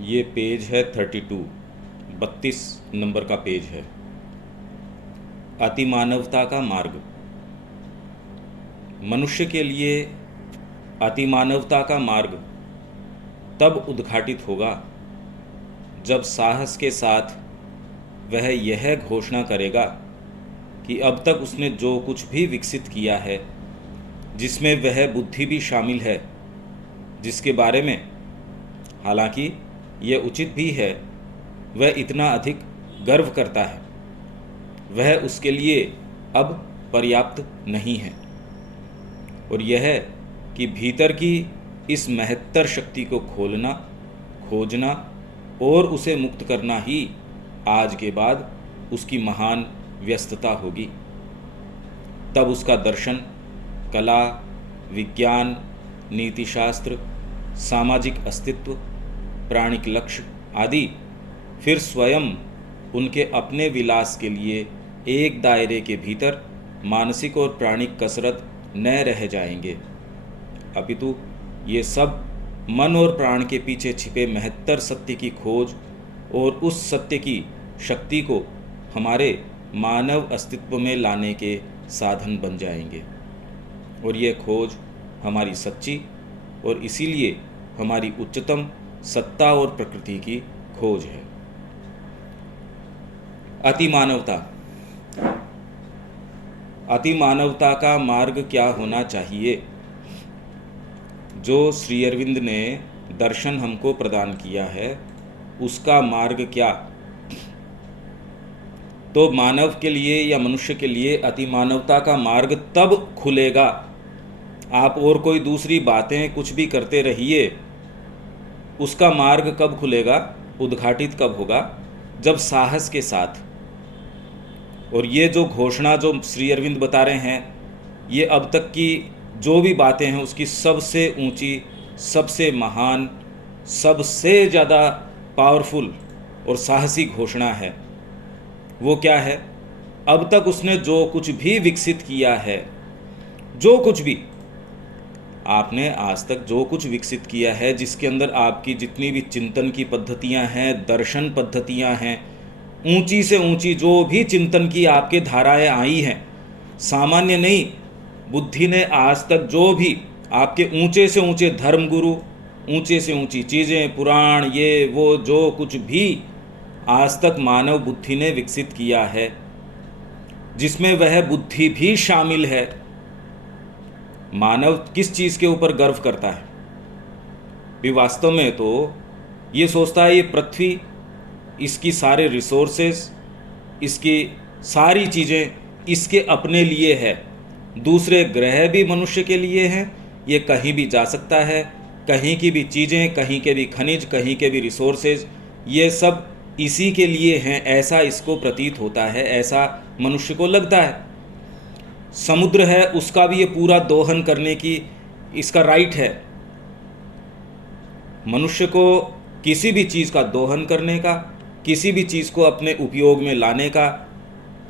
ये पेज है 32 नंबर का पेज है। अतिमानवता का मार्ग। मनुष्य के लिए अतिमानवता का मार्ग तब उद्घाटित होगा जब साहस के साथ वह यह घोषणा करेगा कि अब तक उसने जो कुछ भी विकसित किया है, जिसमें वह बुद्धि भी शामिल है, जिसके बारे में हालांकि यह उचित भी है वह इतना अधिक गर्व करता है, वह उसके लिए अब पर्याप्त नहीं है। और यह कि भीतर की इस महत्तर शक्ति को खोलना, खोजना और उसे मुक्त करना ही आज के बाद उसकी महान व्यस्तता होगी। तब उसका दर्शन, कला, विज्ञान, नीतिशास्त्र, सामाजिक अस्तित्व, प्राणिक लक्ष्य आदि फिर स्वयं उनके अपने विलास के लिए एक दायरे के भीतर मानसिक और प्राणिक कसरत न रह जाएंगे, अपितु ये सब मन और प्राण के पीछे छिपे महत्तर सत्य की खोज और उस सत्य की शक्ति को हमारे मानव अस्तित्व में लाने के साधन बन जाएंगे। और ये खोज हमारी सच्ची और इसीलिए हमारी उच्चतम सत्ता और प्रकृति की खोज है। अतिमानवता। अतिमानवता का मार्ग क्या होना चाहिए? जो श्री अरविंद ने दर्शन हमको प्रदान किया है, उसका मार्ग क्या? तो मानव के लिए या मनुष्य के लिए अतिमानवता का मार्ग तब खुलेगा, आप और कोई दूसरी बातें कुछ भी करते रहिए, उसका मार्ग कब खुलेगा, उद्घाटित कब होगा? जब साहस के साथ। और ये जो घोषणा जो श्री अरविंद बता रहे हैं, ये अब तक की जो भी बातें हैं उसकी सबसे ऊंची, सबसे महान, सबसे ज़्यादा पावरफुल और साहसी घोषणा है। वो क्या है? अब तक उसने जो कुछ भी विकसित किया है, जो कुछ भी आपने आज तक जो कुछ विकसित किया है, जिसके अंदर आपकी जितनी भी चिंतन की पद्धतियां हैं, दर्शन पद्धतियां हैं, ऊंची से ऊंची जो भी चिंतन की आपके धाराएं आई हैं, सामान्य नहीं, बुद्धि ने आज तक जो भी आपके ऊंचे से ऊंचे धर्मगुरु, ऊंचे से ऊंची चीज़ें, पुराण, ये वो जो कुछ भी आज तक मानव बुद्धि ने विकसित किया है, जिसमें वह बुद्धि भी शामिल है। मानव किस चीज़ के ऊपर गर्व करता है? भी वास्तव में तो ये सोचता है ये पृथ्वी, इसकी सारे रिसोर्सेज, इसकी सारी चीज़ें इसके अपने लिए है। दूसरे ग्रह भी मनुष्य के लिए हैं, ये कहीं भी जा सकता है, कहीं की भी चीज़ें, कहीं के भी खनिज, कहीं के भी रिसोर्सेज, ये सब इसी के लिए हैं, ऐसा इसको प्रतीत होता है, ऐसा मनुष्य को लगता है। समुद्र है, उसका भी ये पूरा दोहन करने की इसका राइट है। मनुष्य को किसी भी चीज़ का दोहन करने का, किसी भी चीज़ को अपने उपयोग में लाने का,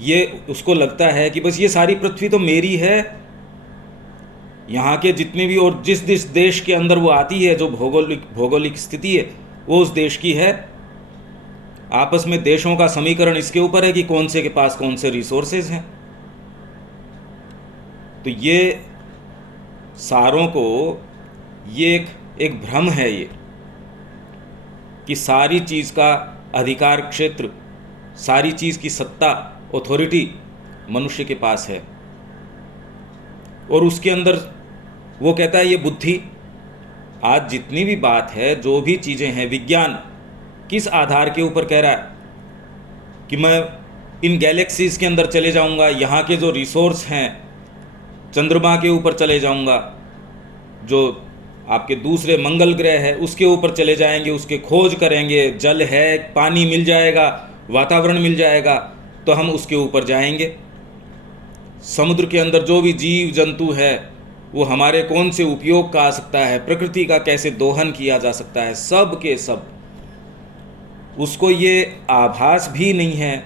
ये उसको लगता है कि बस ये सारी पृथ्वी तो मेरी है। यहाँ के जितने भी और जिस जिस देश के अंदर वो आती है, जो भौगोलिक स्थिति है वो उस देश की है। आपस में देशों का समीकरण इसके ऊपर है कि कौन से के पास कौन से रिसोर्सेज हैं। तो ये सारों को ये एक भ्रम है ये, कि सारी चीज़ का अधिकार क्षेत्र, सारी चीज़ की सत्ता, अथॉरिटी मनुष्य के पास है। और उसके अंदर वो कहता है ये बुद्धि, आज जितनी भी बात है, जो भी चीज़ें हैं, विज्ञान किस आधार के ऊपर कह रहा है कि मैं इन गैलेक्सीज़ के अंदर चले जाऊंगा, यहाँ के जो रिसोर्स हैं, चंद्रमा के ऊपर चले जाऊंगा, जो आपके दूसरे मंगल ग्रह है उसके ऊपर चले जाएंगे, उसके खोज करेंगे, जल है, पानी मिल जाएगा, वातावरण मिल जाएगा तो हम उसके ऊपर जाएंगे। समुद्र के अंदर जो भी जीव जंतु है वो हमारे कौन से उपयोग का आ सकता है, प्रकृति का कैसे दोहन किया जा सकता है, सब के सब। उसको ये आभास भी नहीं है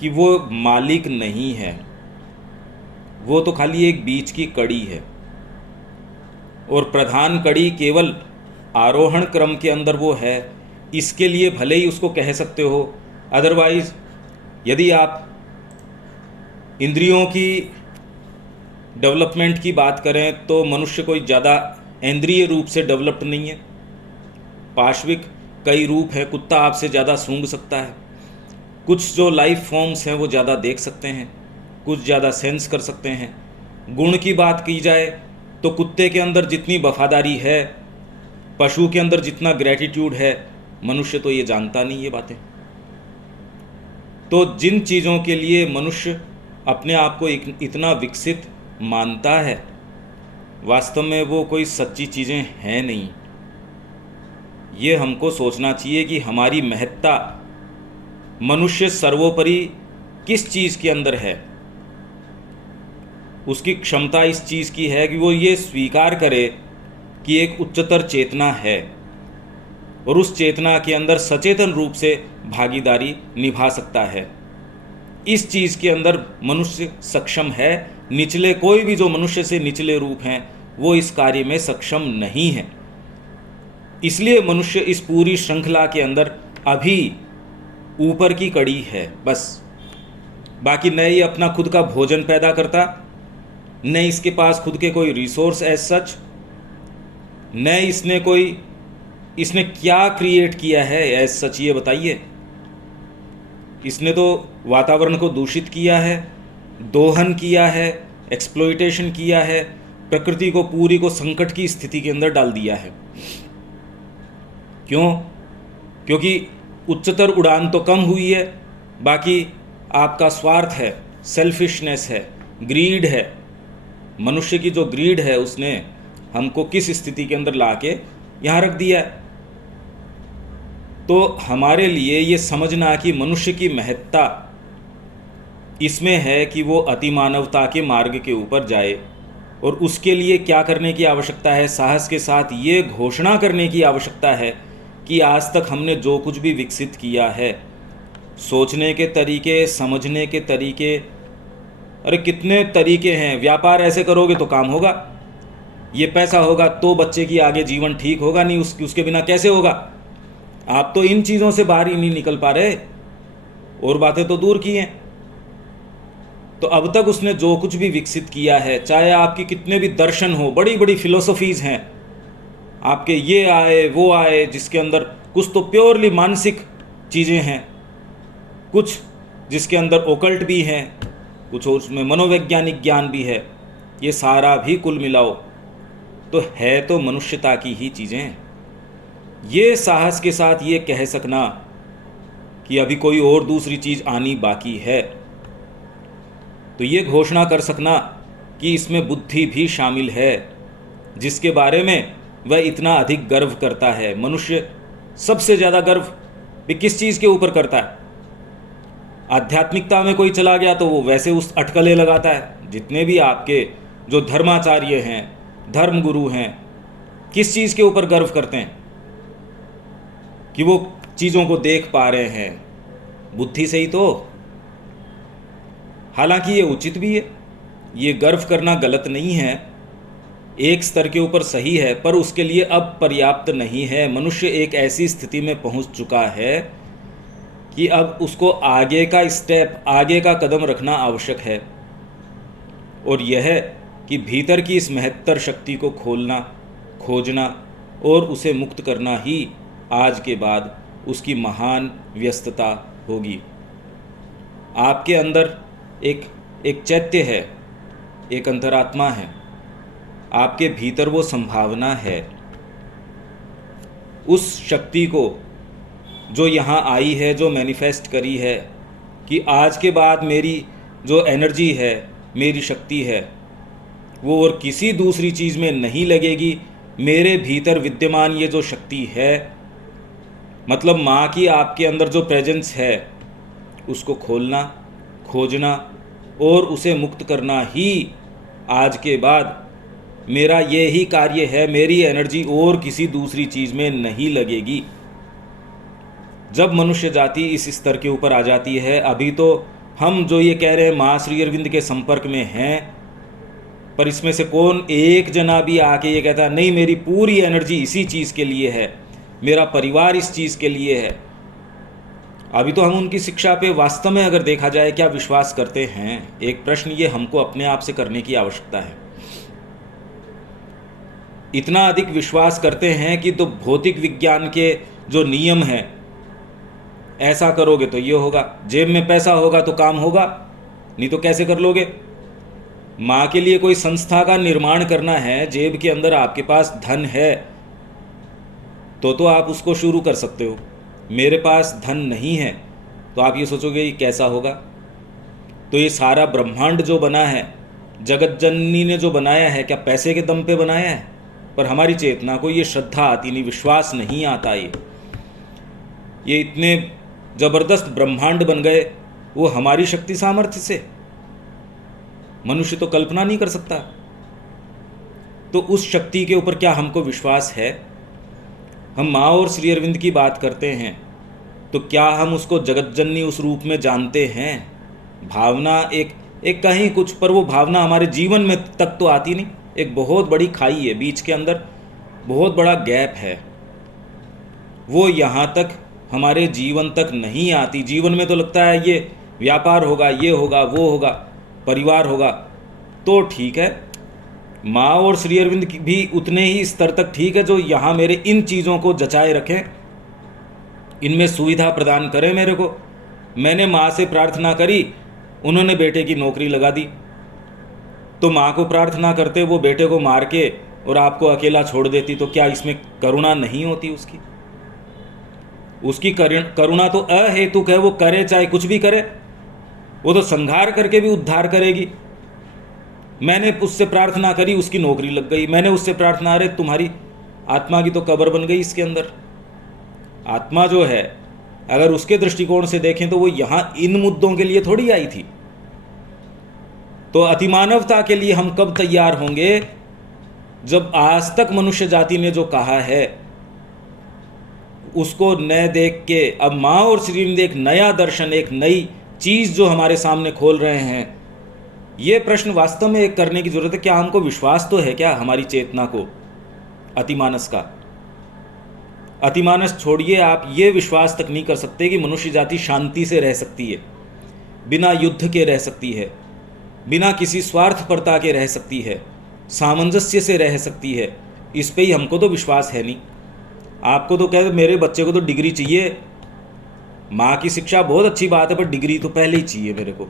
कि वो मालिक नहीं है, वो तो खाली एक बीच की कड़ी है। और प्रधान कड़ी केवल आरोहण क्रम के अंदर वो है, इसके लिए भले ही उसको कह सकते हो। अदरवाइज यदि आप इंद्रियों की डेवलपमेंट की बात करें तो मनुष्य कोई ज़्यादा इंद्रिय रूप से डेवलप्ड नहीं है। पाश्विक कई रूप है, कुत्ता आपसे ज़्यादा सूंघ सकता है, कुछ जो लाइफ फॉर्म्स हैं वो ज़्यादा देख सकते हैं, कुछ ज़्यादा सेंस कर सकते हैं। गुण की बात की जाए तो कुत्ते के अंदर जितनी वफादारी है, पशु के अंदर जितना ग्रैटिट्यूड है, मनुष्य तो ये जानता नहीं ये बातें। तो जिन चीज़ों के लिए मनुष्य अपने आप को इतना विकसित मानता है, वास्तव में वो कोई सच्ची चीज़ें हैं नहीं। ये हमको सोचना चाहिए कि हमारी महत्ता मनुष्य सर्वोपरि किस चीज़ के अंदर है। उसकी क्षमता इस चीज़ की है कि वो ये स्वीकार करे कि एक उच्चतर चेतना है और उस चेतना के अंदर सचेतन रूप से भागीदारी निभा सकता है। इस चीज़ के अंदर मनुष्य सक्षम है। निचले कोई भी जो मनुष्य से निचले रूप हैं वो इस कार्य में सक्षम नहीं है। इसलिए मनुष्य इस पूरी श्रृंखला के अंदर अभी ऊपर की कड़ी है बस। बाकी न ये अपना खुद का भोजन पैदा करता, न इसके पास खुद के कोई रिसोर्स एज सच, न इसने क्या क्रिएट किया है एज सच, ये बताइए। इसने तो वातावरण को दूषित किया है, दोहन किया है, एक्सप्लॉइटेशन किया है, प्रकृति को पूरी को संकट की स्थिति के अंदर डाल दिया है। क्यों? क्योंकि उच्चतर उड़ान तो कम हुई है, बाकी आपका स्वार्थ है, सेल्फिशनेस है, ग्रीड है। मनुष्य की जो ग्रीड है उसने हमको किस स्थिति के अंदर लाके यहाँ रख दिया है। तो हमारे लिए ये समझना कि मनुष्य की महत्ता इसमें है कि वो अतिमानवता के मार्ग के ऊपर जाए, और उसके लिए क्या करने की आवश्यकता है? साहस के साथ ये घोषणा करने की आवश्यकता है कि आज तक हमने जो कुछ भी विकसित किया है, सोचने के तरीके, समझने के तरीके, अरे कितने तरीके हैं। व्यापार ऐसे करोगे तो काम होगा, ये पैसा होगा तो बच्चे की आगे जीवन ठीक होगा, नहीं उसके बिना कैसे होगा। आप तो इन चीज़ों से बाहर ही नहीं निकल पा रहे, और बातें तो दूर की हैं। तो अब तक उसने जो कुछ भी विकसित किया है, चाहे आपकी कितने भी दर्शन हो, बड़ी बड़ी फिलोसफीज़ हैं आपके, ये आए वो आए, जिसके अंदर कुछ तो प्योरली मानसिक चीज़ें हैं, कुछ जिसके अंदर ओकल्ट भी हैं, कुछ उसमें मनोवैज्ञानिक ज्ञान भी है। ये सारा भी कुल मिलाओ तो है तो मनुष्यता की ही चीज़ें। ये साहस के साथ ये कह सकना कि अभी कोई और दूसरी चीज़ आनी बाकी है, तो ये घोषणा कर सकना कि इसमें बुद्धि भी शामिल है, जिसके बारे में वह इतना अधिक गर्व करता है। मनुष्य सबसे ज़्यादा गर्व भी किस चीज़ के ऊपर करता है? आध्यात्मिकता में कोई चला गया तो वो वैसे उस अटकलें लगाता है। जितने भी आपके जो धर्माचार्य हैं, धर्मगुरु हैं, किस चीज़ के ऊपर गर्व करते हैं? कि वो चीज़ों को देख पा रहे हैं, बुद्धि से ही तो। हालांकि ये उचित भी है, ये गर्व करना गलत नहीं है, एक स्तर के ऊपर सही है, पर उसके लिए अब पर्याप्त नहीं है। मनुष्य एक ऐसी स्थिति में पहुंच चुका है कि अब उसको आगे का स्टेप, आगे का कदम रखना आवश्यक है, और यह है कि भीतर की इस महत्तर शक्ति को खोलना, खोजना और उसे मुक्त करना ही आज के बाद उसकी महान व्यस्तता होगी। आपके अंदर एक चैत्य है, एक अंतरात्मा है, आपके भीतर वो संभावना है। उस शक्ति को जो यहाँ आई है, जो मैनिफेस्ट करी है कि आज के बाद मेरी जो एनर्जी है, मेरी शक्ति है, वो और किसी दूसरी चीज़ में नहीं लगेगी। मेरे भीतर विद्यमान ये जो शक्ति है, मतलब माँ की आपके अंदर जो प्रेजेंस है, उसको खोलना, खोजना और उसे मुक्त करना ही आज के बाद मेरा ये ही कार्य है। मेरी एनर्जी और किसी दूसरी चीज़ में नहीं लगेगी। जब मनुष्य जाति इस स्तर के ऊपर आ जाती है, अभी तो हम जो ये कह रहे हैं माँ श्री अरविंद के संपर्क में हैं, पर इसमें से कौन एक जना भी आके ये कहता है नहीं मेरी पूरी एनर्जी इसी चीज़ के लिए है, मेरा परिवार इस चीज़ के लिए है। अभी तो हम उनकी शिक्षा पे वास्तव में अगर देखा जाए क्या विश्वास करते हैं, एक प्रश्न ये हमको अपने आप से करने की आवश्यकता है। इतना अधिक विश्वास करते हैं कि तो भौतिक विज्ञान के जो नियम हैं, ऐसा करोगे तो ये होगा, जेब में पैसा होगा तो काम होगा, नहीं तो कैसे कर लोगे। माँ के लिए कोई संस्था का निर्माण करना है, जेब के अंदर आपके पास धन है तो आप उसको शुरू कर सकते हो। मेरे पास धन नहीं है तो आप ये सोचोगे ये कैसा होगा। तो ये सारा ब्रह्मांड जो बना है, जगत जननी ने जो बनाया है, क्या पैसे के दम पे बनाया है? पर हमारी चेतना को ये श्रद्धा आती नहीं, विश्वास नहीं आता। ये इतने जबरदस्त ब्रह्मांड बन गए वो हमारी शक्ति सामर्थ्य से, मनुष्य तो कल्पना नहीं कर सकता। तो उस शक्ति के ऊपर क्या हमको विश्वास है? हम माँ और श्री अरविंद की बात करते हैं तो क्या हम उसको जगत जननी उस रूप में जानते हैं? भावना एक कहीं कुछ, पर वो भावना हमारे जीवन में तक तो आती नहीं। एक बहुत बड़ी खाई है, बीच के अंदर बहुत बड़ा गैप है, वो यहाँ तक हमारे जीवन तक नहीं आती। जीवन में तो लगता है ये व्यापार होगा, ये होगा, वो होगा, परिवार होगा, तो ठीक है। माँ और श्री अरविंद भी उतने ही स्तर तक ठीक है जो यहाँ मेरे इन चीज़ों को जचाए रखें, इनमें सुविधा प्रदान करें मेरे को। मैंने माँ से प्रार्थना करी, उन्होंने बेटे की नौकरी लगा दी, तो माँ को प्रार्थना करते वो बेटे को मार के और आपको अकेला छोड़ देती, तो क्या इसमें करुणा नहीं होती? उसकी करुणा तो अहेतुक है, वो करे चाहे कुछ भी करे, वो तो संहार करके भी उद्धार करेगी। मैंने उससे प्रार्थना करी, उसकी नौकरी लग गई। मैंने उससे प्रार्थना, अरे तुम्हारी आत्मा की तो कब्र बन गई इसके अंदर। आत्मा जो है अगर उसके दृष्टिकोण से देखें तो वो यहाँ इन मुद्दों के लिए थोड़ी आई थी। तो अतिमानवता के लिए हम कब तैयार होंगे? जब आज तक मनुष्य जाति ने जो कहा है उसको न देख के अब माँ और श्री अरविंद एक नया दर्शन, एक नई चीज़ जो हमारे सामने खोल रहे हैं, ये प्रश्न वास्तव में एक करने की जरूरत है। क्या हमको विश्वास तो है क्या हमारी चेतना को अतिमानस का? अतिमानस छोड़िए, आप ये विश्वास तक नहीं कर सकते कि मनुष्य जाति शांति से रह सकती है, बिना युद्ध के रह सकती है, बिना किसी स्वार्थपरता के रह सकती है, सामंजस्य से रह सकती है। इस पे ही हमको तो विश्वास है नहीं। आपको तो कह मेरे बच्चे को तो डिग्री चाहिए, माँ की शिक्षा बहुत अच्छी बात है पर डिग्री तो पहले ही चाहिए मेरे को।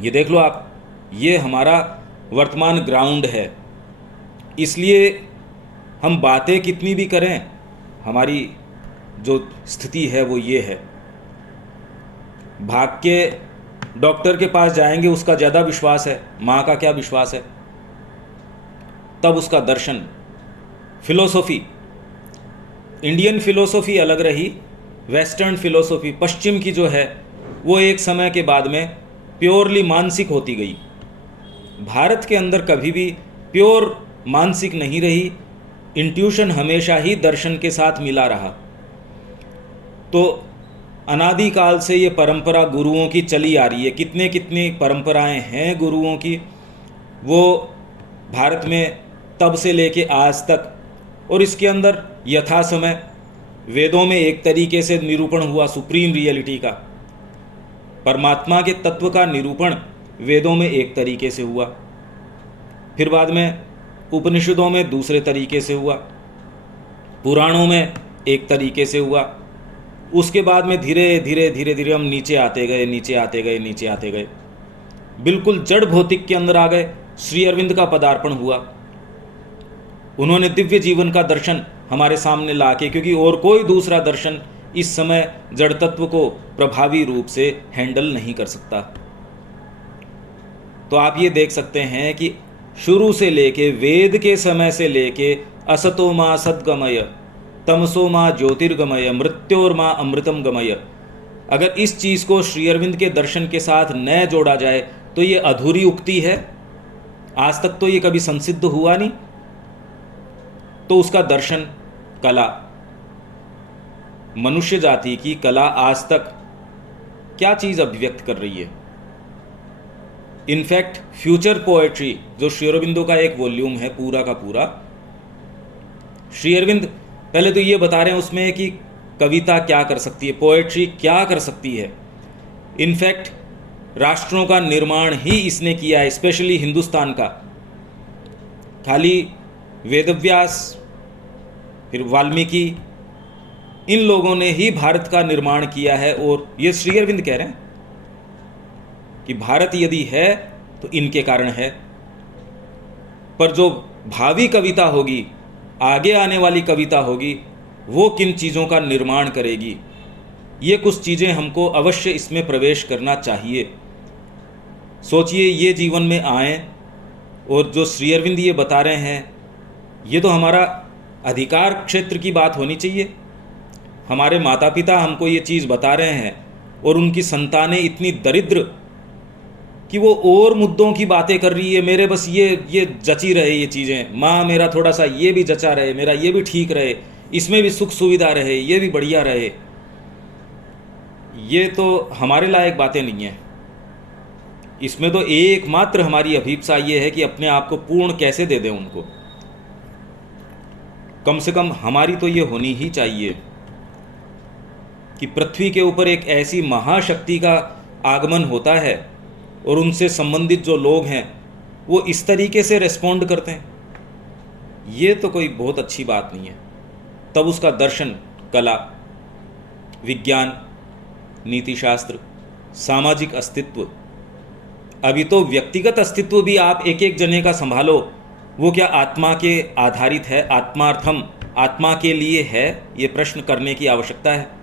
ये देख लो आप, ये हमारा वर्तमान ग्राउंड है। इसलिए हम बातें कितनी भी करें, हमारी जो स्थिति है वो ये है। भाग के डॉक्टर के पास जाएंगे, उसका ज़्यादा विश्वास है, माँ का क्या विश्वास है? तब उसका दर्शन, फिलोसॉफी, इंडियन फिलोसॉफी अलग रही, वेस्टर्न फिलोसॉफी पश्चिम की जो है वो एक समय के बाद में प्योरली मानसिक होती गई। भारत के अंदर कभी भी प्योर मानसिक नहीं रही, इंट्यूशन हमेशा ही दर्शन के साथ मिला रहा। तो अनादिकाल से ये परंपरा गुरुओं की चली आ रही है। कितने कितनी परंपराएं हैं गुरुओं की, वो भारत में तब से लेके आज तक। और इसके अंदर यथा समय वेदों में एक तरीके से निरूपण हुआ सुप्रीम रियलिटी का, परमात्मा के तत्व का निरूपण वेदों में एक तरीके से हुआ, फिर बाद में उपनिषदों में दूसरे तरीके से हुआ, पुराणों में एक तरीके से हुआ। उसके बाद में धीरे धीरे धीरे धीरे हम नीचे आते गए, नीचे आते गए, नीचे आते गए, बिल्कुल जड़ भौतिक के अंदर आ गए। श्री अरविंद का पदार्पण हुआ, उन्होंने दिव्य जीवन का दर्शन हमारे सामने लाके, क्योंकि और कोई दूसरा दर्शन इस समय जड़ तत्व को प्रभावी रूप से हैंडल नहीं कर सकता। तो आप ये देख सकते हैं कि शुरू से लेके वेद के समय से लेके असतो मां सद्गमय, तमसो मां ज्योतिर्गमय, मृत्योर मां अमृतम गमय, अगर इस चीज़ को श्री अरविंद के दर्शन के साथ न जोड़ा जाए तो ये अधूरी उक्ति है। आज तक तो ये कभी संसिद्ध हुआ नहीं। तो उसका दर्शन, कला, मनुष्य जाति की कला आज तक क्या चीज़ अभिव्यक्त कर रही है? इनफैक्ट फ्यूचर पोएट्री जो श्री अरविंदो का एक वॉल्यूम है पूरा का पूरा, श्री अरविंद पहले तो ये बता रहे हैं उसमें कि कविता क्या कर सकती है, पोएट्री क्या कर सकती है। इनफैक्ट राष्ट्रों का निर्माण ही इसने किया है, स्पेशली हिंदुस्तान का। खाली वेदव्यास फिर वाल्मीकि इन लोगों ने ही भारत का निर्माण किया है। और ये श्री अरविंद कह रहे हैं कि भारत यदि है तो इनके कारण है। पर जो भावी कविता होगी, आगे आने वाली कविता होगी, वो किन चीज़ों का निर्माण करेगी, ये कुछ चीज़ें हमको अवश्य इसमें प्रवेश करना चाहिए। सोचिए ये जीवन में आए और जो श्री अरविंद ये बता रहे हैं, ये तो हमारा अधिकार क्षेत्र की बात होनी चाहिए। हमारे माता पिता हमको ये चीज़ बता रहे हैं और उनकी संतानें इतनी दरिद्र कि वो और मुद्दों की बातें कर रही है। मेरे बस ये जची रहे ये चीज़ें, माँ मेरा थोड़ा सा ये भी जचा रहे, मेरा ये भी ठीक रहे, इसमें भी सुख सुविधा रहे, ये भी बढ़िया रहे। ये तो हमारे लायक बातें नहीं हैं। इसमें तो एकमात्र हमारी अभीप्सा ये है कि अपने आप को पूर्ण कैसे दे दें उनको। कम से कम हमारी तो ये होनी ही चाहिए कि पृथ्वी के ऊपर एक ऐसी महाशक्ति का आगमन होता है और उनसे संबंधित जो लोग हैं वो इस तरीके से रेस्पॉन्ड करते हैं, ये तो कोई बहुत अच्छी बात नहीं है। तब उसका दर्शन, कला, विज्ञान, नीतिशास्त्र, सामाजिक अस्तित्व, अभी तो व्यक्तिगत अस्तित्व भी आप एक एक जने का संभालो, वो क्या आत्मा के आधारित है, आत्मार्थम, आत्मा के लिए है, ये प्रश्न करने की आवश्यकता है।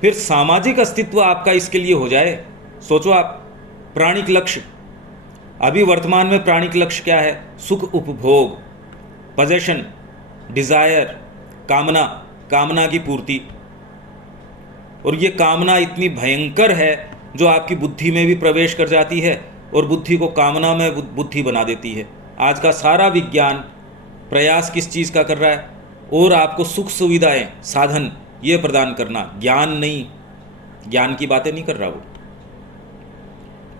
फिर सामाजिक अस्तित्व आपका इसके लिए हो जाए। सोचो आप, प्राणिक लक्ष्य, अभी वर्तमान में प्राणिक लक्ष्य क्या है? सुख उपभोग, पजेशन, डिजायर, कामना, कामना की पूर्ति। और ये कामना इतनी भयंकर है जो आपकी बुद्धि में भी प्रवेश कर जाती है और बुद्धि को कामना में बुद्धि बना देती है। आज का सारा विज्ञान प्रयास किस चीज़ का कर रहा है? और आपको सुख सुविधाएं, साधन ये प्रदान करना, ज्ञान नहीं, ज्ञान की बातें नहीं कर रहा वो।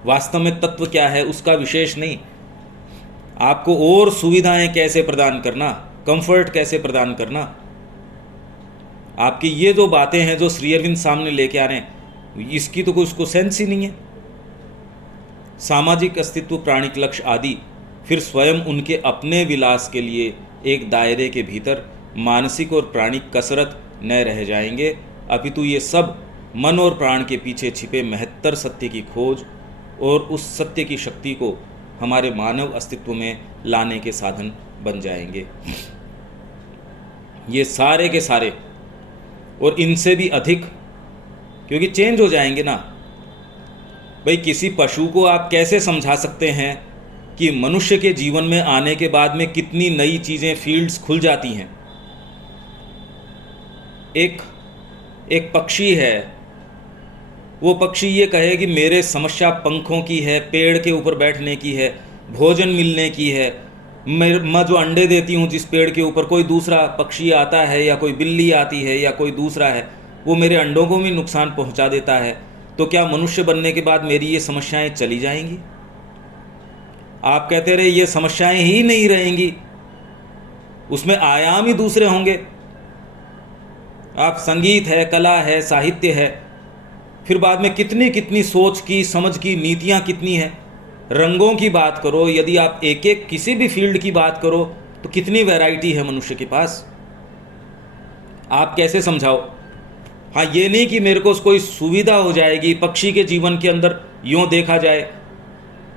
वास्तव में तत्व क्या है उसका विशेष नहीं, आपको और सुविधाएं कैसे प्रदान करना, कंफर्ट कैसे प्रदान करना। आपकी ये जो बातें हैं जो श्री अरविंद सामने लेके आ रहे हैं, इसकी तो कोई उसको सेंस ही नहीं है। सामाजिक अस्तित्व, प्राणिक लक्ष्य आदि फिर स्वयं उनके अपने विलास के लिए एक दायरे के भीतर मानसिक और प्राणिक कसरत न रह जाएंगे, अपितु ये सब मन और प्राण के पीछे छिपे महत्तर सत्य की खोज और उस सत्य की शक्ति को हमारे मानव अस्तित्व में लाने के साधन बन जाएंगे। ये सारे के सारे और इनसे भी अधिक, क्योंकि चेंज हो जाएंगे ना। भाई किसी पशु को आप कैसे समझा सकते हैं कि मनुष्य के जीवन में आने के बाद में कितनी नई चीज़ें, फील्ड्स खुल जाती हैं। एक पक्षी है, वो पक्षी ये कहे कि मेरे समस्या पंखों की है, पेड़ के ऊपर बैठने की है, भोजन मिलने की है, मैं जो अंडे देती हूँ जिस पेड़ के ऊपर, कोई दूसरा पक्षी आता है या कोई बिल्ली आती है या कोई दूसरा है, वो मेरे अंडों को भी नुकसान पहुँचा देता है, तो क्या मनुष्य बनने के बाद मेरी ये समस्याएं चली जाएंगी? आप कहते रहे ये समस्याएं ही नहीं रहेंगी, उसमें आयाम ही दूसरे होंगे। आप संगीत है, कला है, साहित्य है, फिर बाद में कितनी कितनी सोच की, समझ की, नीतियाँ कितनी हैं, रंगों की बात करो, यदि आप एक एक किसी भी फील्ड की बात करो तो कितनी वैरायटी है मनुष्य के पास। आप कैसे समझाओ? हाँ, ये नहीं कि मेरे को कोई सुविधा हो जाएगी। पक्षी के जीवन के अंदर यूँ देखा जाए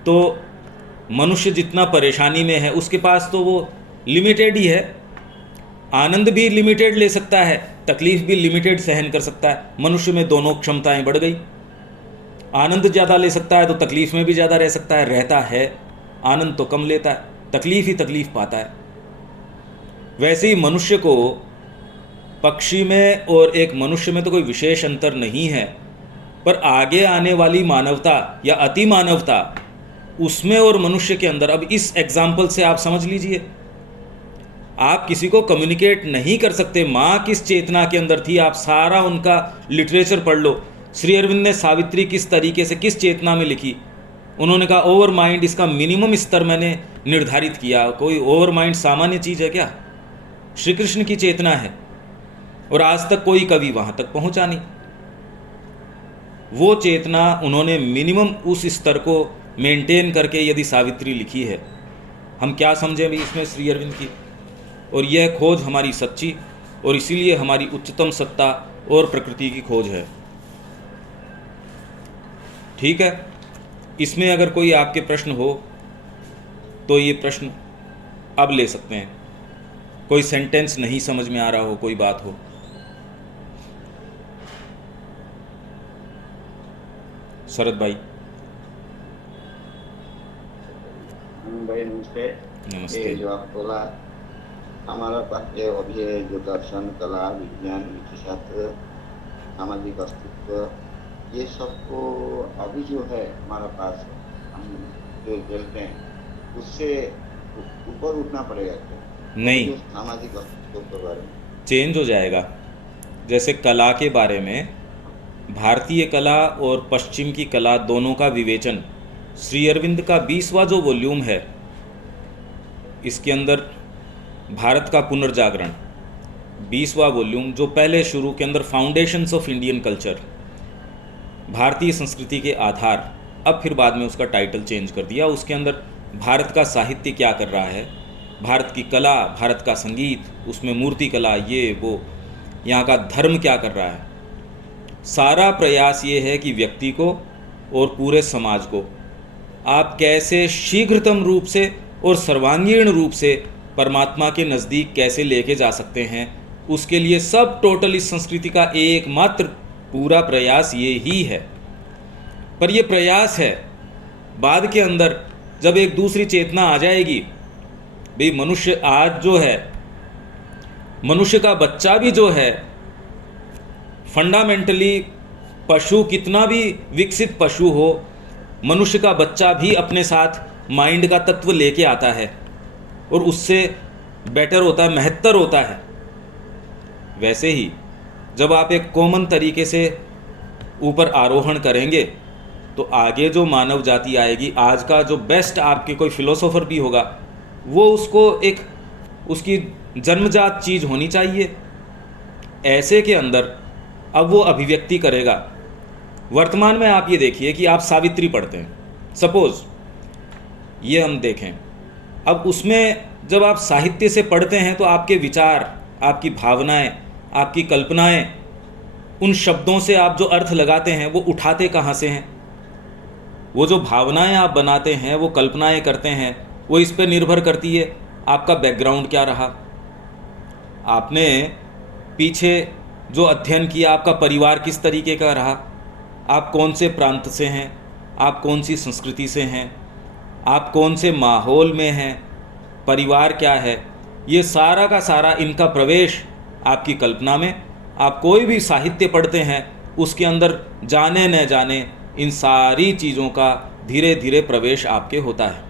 तो मनुष्य जितना परेशानी में है उसके पास तो वो लिमिटेड ही है, आनंद भी लिमिटेड ले सकता है, तकलीफ भी लिमिटेड सहन कर सकता है। मनुष्य में दोनों क्षमताएं बढ़ गई, आनंद ज़्यादा ले सकता है तो तकलीफ में भी ज़्यादा रह सकता है, रहता है। आनंद तो कम लेता है, तकलीफ ही तकलीफ पाता है। वैसे ही मनुष्य को पक्षी में और एक मनुष्य में तो कोई विशेष अंतर नहीं है, पर आगे आने वाली मानवता या अति मानवता, उसमें और मनुष्य के अंदर, अब इस एग्जाम्पल से आप समझ लीजिए, आप किसी को कम्युनिकेट नहीं कर सकते। माँ किस चेतना के अंदर थी, आप सारा उनका लिटरेचर पढ़ लो। श्री अरविंद ने सावित्री किस तरीके से, किस चेतना में लिखी, उन्होंने कहा ओवर माइंड, इसका मिनिमम स्तर मैंने निर्धारित किया। कोई ओवर माइंड सामान्य चीज़ है क्या? श्री कृष्ण की चेतना है, और आज तक कोई कवि वहाँ तक पहुँचा नहीं। वो चेतना उन्होंने मिनिमम उस स्तर को मेंटेन करके यदि सावित्री लिखी है, हम क्या समझें भी इसमें श्री अरविंद की। और यह खोज हमारी सच्ची, और इसीलिए हमारी उच्चतम सत्ता और प्रकृति की खोज है। ठीक है, इसमें अगर कोई आपके प्रश्न हो तो ये प्रश्न अब ले सकते हैं। कोई सेंटेंस नहीं समझ में आ रहा हो, कोई बात हो। शरद भाई। भाई नमस्ते। नमस्ते। ये जो आप बोला, हमारा पास ये अभी ये जो दर्शन, कला, विज्ञान, नीतिशास्त्र, सामाजिक अस्तित्व, ये सब को अभी जो है हमारा पास, हम जो चलते हैं उससे ऊपर उठना पड़ेगा क्या? नहीं, जो सामाजिक अस्तित्व के बारे में चेंज हो जाएगा। जैसे कला के बारे में, भारतीय कला और पश्चिम की कला दोनों का विवेचन श्री अरविंद का 20वां जो वॉल्यूम है, इसके अंदर भारत का पुनर्जागरण 20वां वॉल्यूम, जो पहले शुरू के अंदर फाउंडेशंस ऑफ इंडियन कल्चर, भारतीय संस्कृति के आधार, अब फिर बाद में उसका टाइटल चेंज कर दिया। उसके अंदर भारत का साहित्य क्या कर रहा है, भारत की कला, भारत का संगीत, उसमें मूर्ति कला, ये वो, यहाँ का धर्म क्या कर रहा है। सारा प्रयास ये है कि व्यक्ति को और पूरे समाज को आप कैसे शीघ्रतम रूप से और सर्वांगीण रूप से परमात्मा के नज़दीक कैसे लेके जा सकते हैं। उसके लिए सब टोटल इस संस्कृति का एकमात्र पूरा प्रयास ये ही है। पर ये प्रयास है, बाद के अंदर जब एक दूसरी चेतना आ जाएगी, भाई मनुष्य आज जो है, मनुष्य का बच्चा भी जो है फंडामेंटली, पशु कितना भी विकसित पशु हो, मनुष्य का बच्चा भी अपने साथ माइंड का तत्व लेके आता है और उससे बेटर होता है, महत्तर होता है। वैसे ही जब आप एक कॉमन तरीके से ऊपर आरोहण करेंगे तो आगे जो मानव जाति आएगी, आज का जो बेस्ट आपके कोई फिलोसोफर भी होगा, वो उसको एक उसकी जन्मजात चीज़ होनी चाहिए। ऐसे के अंदर अब वो अभिव्यक्ति करेगा। वर्तमान में आप ये देखिए कि आप सावित्री पढ़ते हैं, सपोज ये हम देखें, अब उसमें जब आप साहित्य से पढ़ते हैं तो आपके विचार, आपकी भावनाएं, आपकी कल्पनाएं, उन शब्दों से आप जो अर्थ लगाते हैं वो उठाते कहाँ से हैं। वो जो भावनाएं आप बनाते हैं, वो कल्पनाएं करते हैं, वो इस पर निर्भर करती है आपका बैकग्राउंड क्या रहा, आपने पीछे जो अध्ययन किया, आपका परिवार किस तरीके का रहा, आप कौन से प्रांत से हैं, आप कौन सी संस्कृति से हैं, आप कौन से माहौल में हैं, परिवार क्या है, ये सारा का सारा इनका प्रवेश आपकी कल्पना में। आप कोई भी साहित्य पढ़ते हैं उसके अंदर जाने न जाने इन सारी चीज़ों का धीरे धीरे प्रवेश आपके होता है।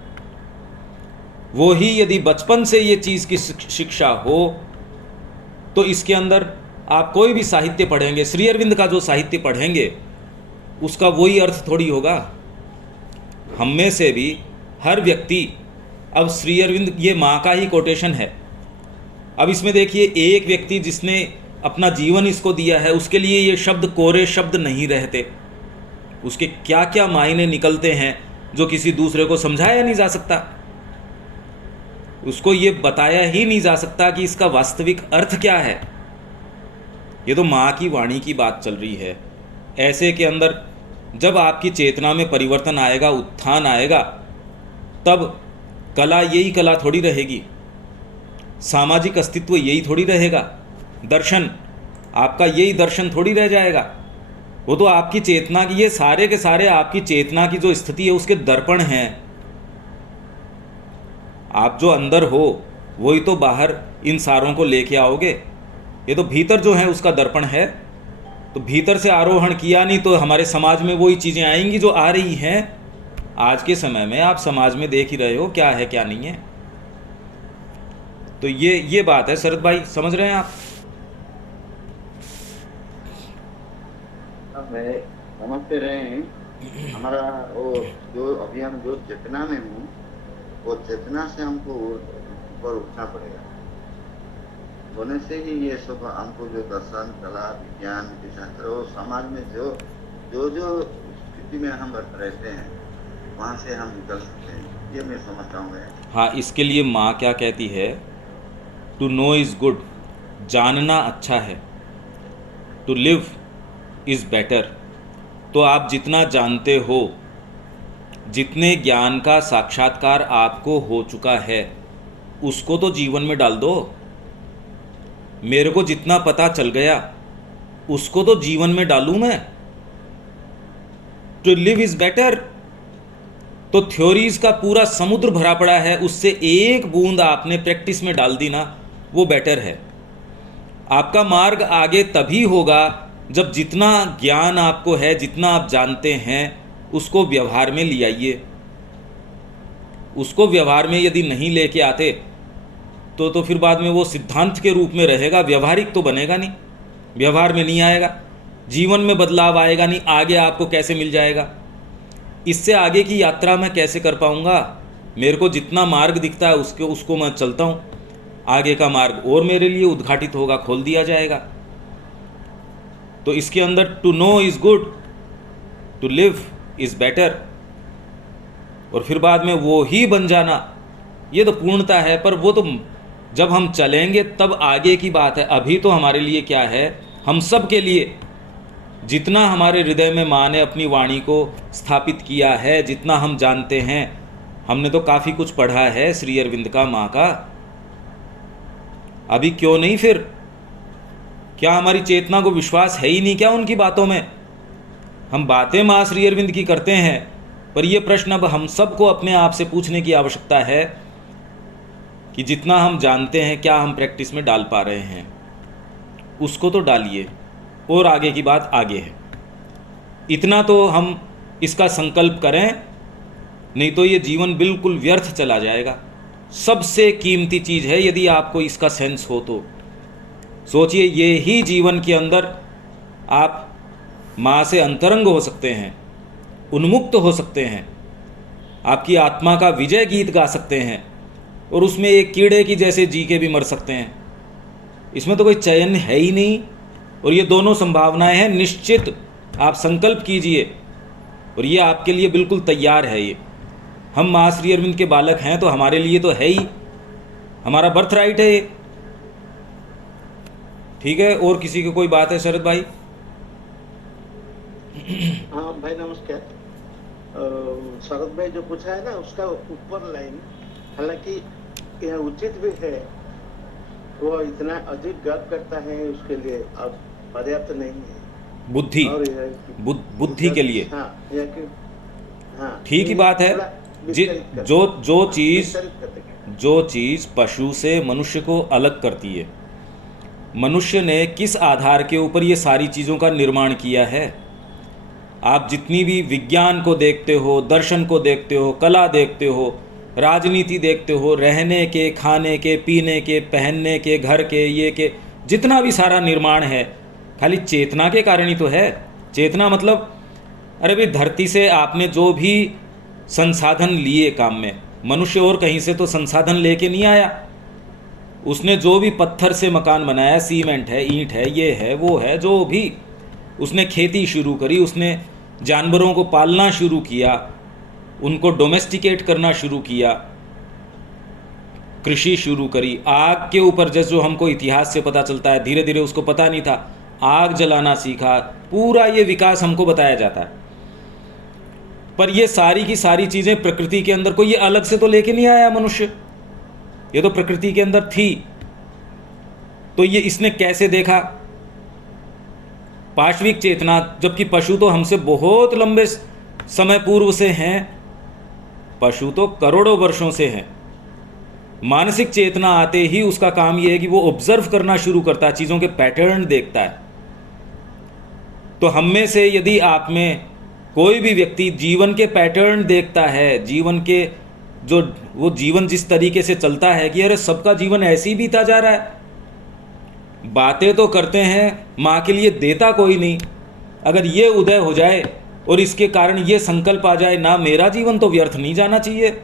वो ही यदि बचपन से ये चीज़ की शिक्षा हो तो इसके अंदर आप कोई भी साहित्य पढ़ेंगे, श्री अरविंद का जो साहित्य पढ़ेंगे उसका वही अर्थ थोड़ी होगा। हम में से भी हर व्यक्ति, अब श्री अरविंद ये माँ का ही कोटेशन है। अब इसमें देखिए, एक व्यक्ति जिसने अपना जीवन इसको दिया है, उसके लिए ये शब्द कोरे शब्द नहीं रहते, उसके क्या क्या मायने निकलते हैं जो किसी दूसरे को समझाया नहीं जा सकता, उसको ये बताया ही नहीं जा सकता कि इसका वास्तविक अर्थ क्या है। ये तो माँ की वाणी की बात चल रही है। ऐसे के अंदर जब आपकी चेतना में परिवर्तन आएगा, उत्थान आएगा, तब कला यही कला थोड़ी रहेगी, सामाजिक अस्तित्व यही थोड़ी रहेगा, दर्शन आपका यही दर्शन थोड़ी रह जाएगा। वो तो आपकी चेतना की, ये सारे के सारे आपकी चेतना की जो स्थिति है उसके दर्पण हैं। आप जो अंदर हो वही तो बाहर इन सारों को लेके आओगे। ये तो भीतर जो है उसका दर्पण है, तो भीतर से आरोहण किया नहीं तो हमारे समाज में वही चीज़ें आएंगी जो आ रही हैं। आज के समय में आप समाज में देख ही रहे हो क्या है क्या नहीं है। तो ये बात है शरद भाई, समझ रहे हैं आप? अब समझते रहे हैं, हमारा वो जो अभी हम जो चेतना में हूँ, वो चेतना से हमको ऊपर उठना पड़ेगा। होने से ही ये सब हमको जो दर्शन, कला, विज्ञान, नीति शास्त्र और समाज में जो जो जो स्थिति में हम रहते हैं, वहां से हम निकल सकते हैं, ये मैं समझता हूँ। मैं हाँ, इसके लिए माँ क्या कहती है, टू नो इज़ गुड, जानना अच्छा है, टू लिव इज़ बेटर। तो आप जितना जानते हो, जितने ज्ञान का साक्षात्कार आपको हो चुका है, उसको तो जीवन में डाल दो। मेरे को जितना पता चल गया उसको तो जीवन में डालूं मैं। टू लिव इज़ बेटर, तो थ्योरीज का पूरा समुद्र भरा पड़ा है, उससे एक बूंद आपने प्रैक्टिस में डाल दी ना, वो बेटर है। आपका मार्ग आगे तभी होगा जब जितना ज्ञान आपको है, जितना आप जानते हैं, उसको व्यवहार में ले आइए। उसको व्यवहार में यदि नहीं लेके आते तो फिर बाद में वो सिद्धांत के रूप में रहेगा, व्यवहारिक तो बनेगा नहीं, व्यवहार में नहीं आएगा, जीवन में बदलाव आएगा नहीं, आगे आपको कैसे मिल जाएगा? इससे आगे की यात्रा मैं कैसे कर पाऊंगा? मेरे को जितना मार्ग दिखता है उसको मैं चलता हूँ, आगे का मार्ग और मेरे लिए उद्घाटित होगा, खोल दिया जाएगा। तो इसके अंदर to know is good, to live is better, और फिर बाद में वो ही बन जाना, ये तो पूर्णता है। पर वो तो जब हम चलेंगे तब आगे की बात है। अभी तो हमारे लिए क्या है, हम सब के लिए जितना हमारे हृदय में माँ ने अपनी वाणी को स्थापित किया है, जितना हम जानते हैं, हमने तो काफ़ी कुछ पढ़ा है श्री अरविंद का, माँ का। अभी क्यों नहीं फिर? क्या हमारी चेतना को विश्वास है ही नहीं क्या उनकी बातों में? हम बातें माँ श्री अरविंद की करते हैं, पर यह प्रश्न अब हम सबको अपने आप से पूछने की आवश्यकता है कि जितना हम जानते हैं, क्या हम प्रैक्टिस में डाल पा रहे हैं? उसको तो डालिए, और आगे की बात आगे है। इतना तो हम इसका संकल्प करें, नहीं तो ये जीवन बिल्कुल व्यर्थ चला जाएगा। सबसे कीमती चीज़ है, यदि आपको इसका सेंस हो तो सोचिए, ये ही जीवन के अंदर आप माँ से अंतरंग हो सकते हैं, उन्मुक्त हो सकते हैं, आपकी आत्मा का विजय गीत गा सकते हैं, और उसमें एक कीड़े की जैसे जी के भी मर सकते हैं। इसमें तो कोई चयन है ही नहीं, और ये दोनों संभावनाएं हैं निश्चित। आप संकल्प कीजिए, और ये आपके लिए बिल्कुल तैयार है। ये हम माँ श्री अरविंद के बालक हैं तो हमारे लिए तो है ही, हमारा बर्थ राइट है ये। ठीक है, और किसी की कोई बात है शरद भाई? हाँ भाई नमस्कार। शरद भाई जो पूछा है ना, उसका ऊपर लाइन हालांकि यह उचित भी है, वो इतना अधिक गर्व करता है उसके लिए अब पर्याप्त नहीं है। बुद्धि, और बुद्धि के लिए हाँ, यह कि हाँ ठीक ही बात है। थोड़ा विस्तरित कर जो जो हाँ, चीज़ विस्तरित कर देंगे। जो चीज़ पशु से मनुष्य को अलग करती है, मनुष्य ने किस आधार के ऊपर ये सारी चीज़ों का निर्माण किया है? आप जितनी भी विज्ञान को देखते हो, दर्शन को देखते हो, कला देखते हो, राजनीति देखते हो, रहने के, खाने के, पीने के, पहनने के, घर के, ये के, जितना भी सारा निर्माण है, खाली चेतना के कारण ही तो है। चेतना मतलब, अरे भाई धरती से आपने जो भी संसाधन लिए काम में, मनुष्य और कहीं से तो संसाधन लेके नहीं आया। उसने जो भी पत्थर से मकान बनाया, सीमेंट है, ईंट है, ये है, वो है, जो भी उसने खेती शुरू करी, उसने जानवरों को पालना शुरू किया, उनको डोमेस्टिकेट करना शुरू किया, कृषि शुरू करी। आग के ऊपर जो हमको इतिहास से पता चलता है, धीरे धीरे उसको पता नहीं था, आग जलाना सीखा, पूरा ये विकास हमको बताया जाता है। पर ये सारी की सारी चीज़ें प्रकृति के अंदर, कोई ये अलग से तो लेके नहीं आया मनुष्य, ये तो प्रकृति के अंदर थी। तो ये इसने कैसे देखा? पाशविक चेतना, जबकि पशु तो हमसे बहुत लंबे समय पूर्व से हैं, पशु तो करोड़ों वर्षों से हैं। मानसिक चेतना आते ही उसका काम यह है कि वो ऑब्जर्व करना शुरू करता है, चीज़ों के पैटर्न देखता है। तो हम में से यदि आप में कोई भी व्यक्ति जीवन के पैटर्न देखता है, जीवन के जो वो जीवन जिस तरीके से चलता है कि अरे सबका जीवन ऐसे ही बीता जा रहा है, बातें तो करते हैं, माँ के लिए देता कोई नहीं। अगर ये उदय हो जाए और इसके कारण ये संकल्प आ जाए ना मेरा जीवन तो व्यर्थ नहीं जाना चाहिए,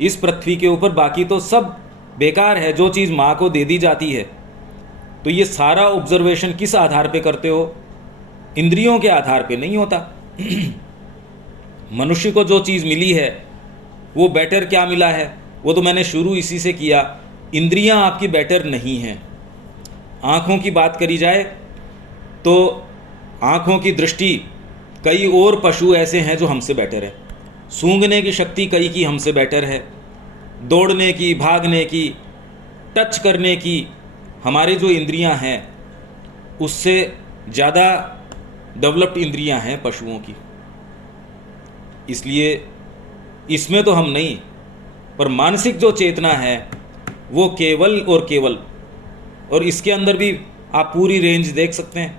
इस पृथ्वी के ऊपर बाकी तो सब बेकार है, जो चीज़ माँ को दे दी जाती है। तो ये सारा ऑब्जर्वेशन किस आधार पे करते हो? इंद्रियों के आधार पे नहीं होता। मनुष्य को जो चीज़ मिली है वो बेटर क्या मिला है, वो तो मैंने शुरू इसी से किया, इंद्रियां आपकी बेटर नहीं हैं। आँखों की बात करी जाए तो आँखों की दृष्टि कई और पशु ऐसे हैं जो हमसे बेटर है, सूंघने की शक्ति कई की हमसे बेटर है, दौड़ने की, भागने की, टच करने की हमारे जो इंद्रियां हैं उससे ज़्यादा डेवलप्ड इंद्रियां हैं पशुओं की। इसलिए इसमें तो हम नहीं, पर मानसिक जो चेतना है वो केवल और केवल, और इसके अंदर भी आप पूरी रेंज देख सकते हैं।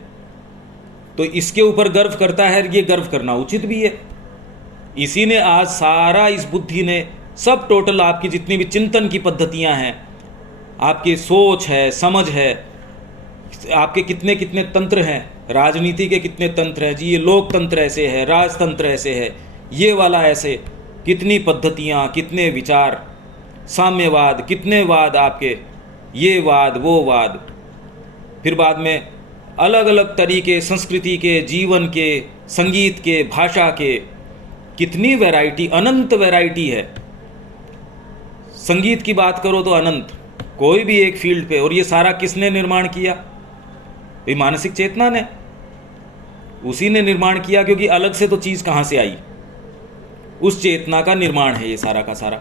तो इसके ऊपर गर्व करता है, ये गर्व करना उचित भी है। इसी ने आज सारा, इस बुद्धि ने सब टोटल आपकी जितनी भी चिंतन की पद्धतियां हैं, आपकी सोच है, समझ है, आपके कितने कितने तंत्र हैं, राजनीति के कितने तंत्र हैं जी, ये लोकतंत्र ऐसे है, राजतंत्र ऐसे है, ये वाला ऐसे, कितनी पद्धतियां, कितने विचार, साम्यवाद, कितने वाद आपके, ये वाद वो वाद, फिर बाद में अलग अलग तरीके, संस्कृति के, जीवन के, संगीत के, भाषा के, कितनी वैरायटी, अनंत वैरायटी है। संगीत की बात करो तो अनंत, कोई भी एक फील्ड पे, और ये सारा किसने निर्माण किया? ये मानसिक चेतना ने, उसी ने निर्माण किया, क्योंकि अलग से तो चीज़ कहाँ से आई? उस चेतना का निर्माण है ये सारा का सारा।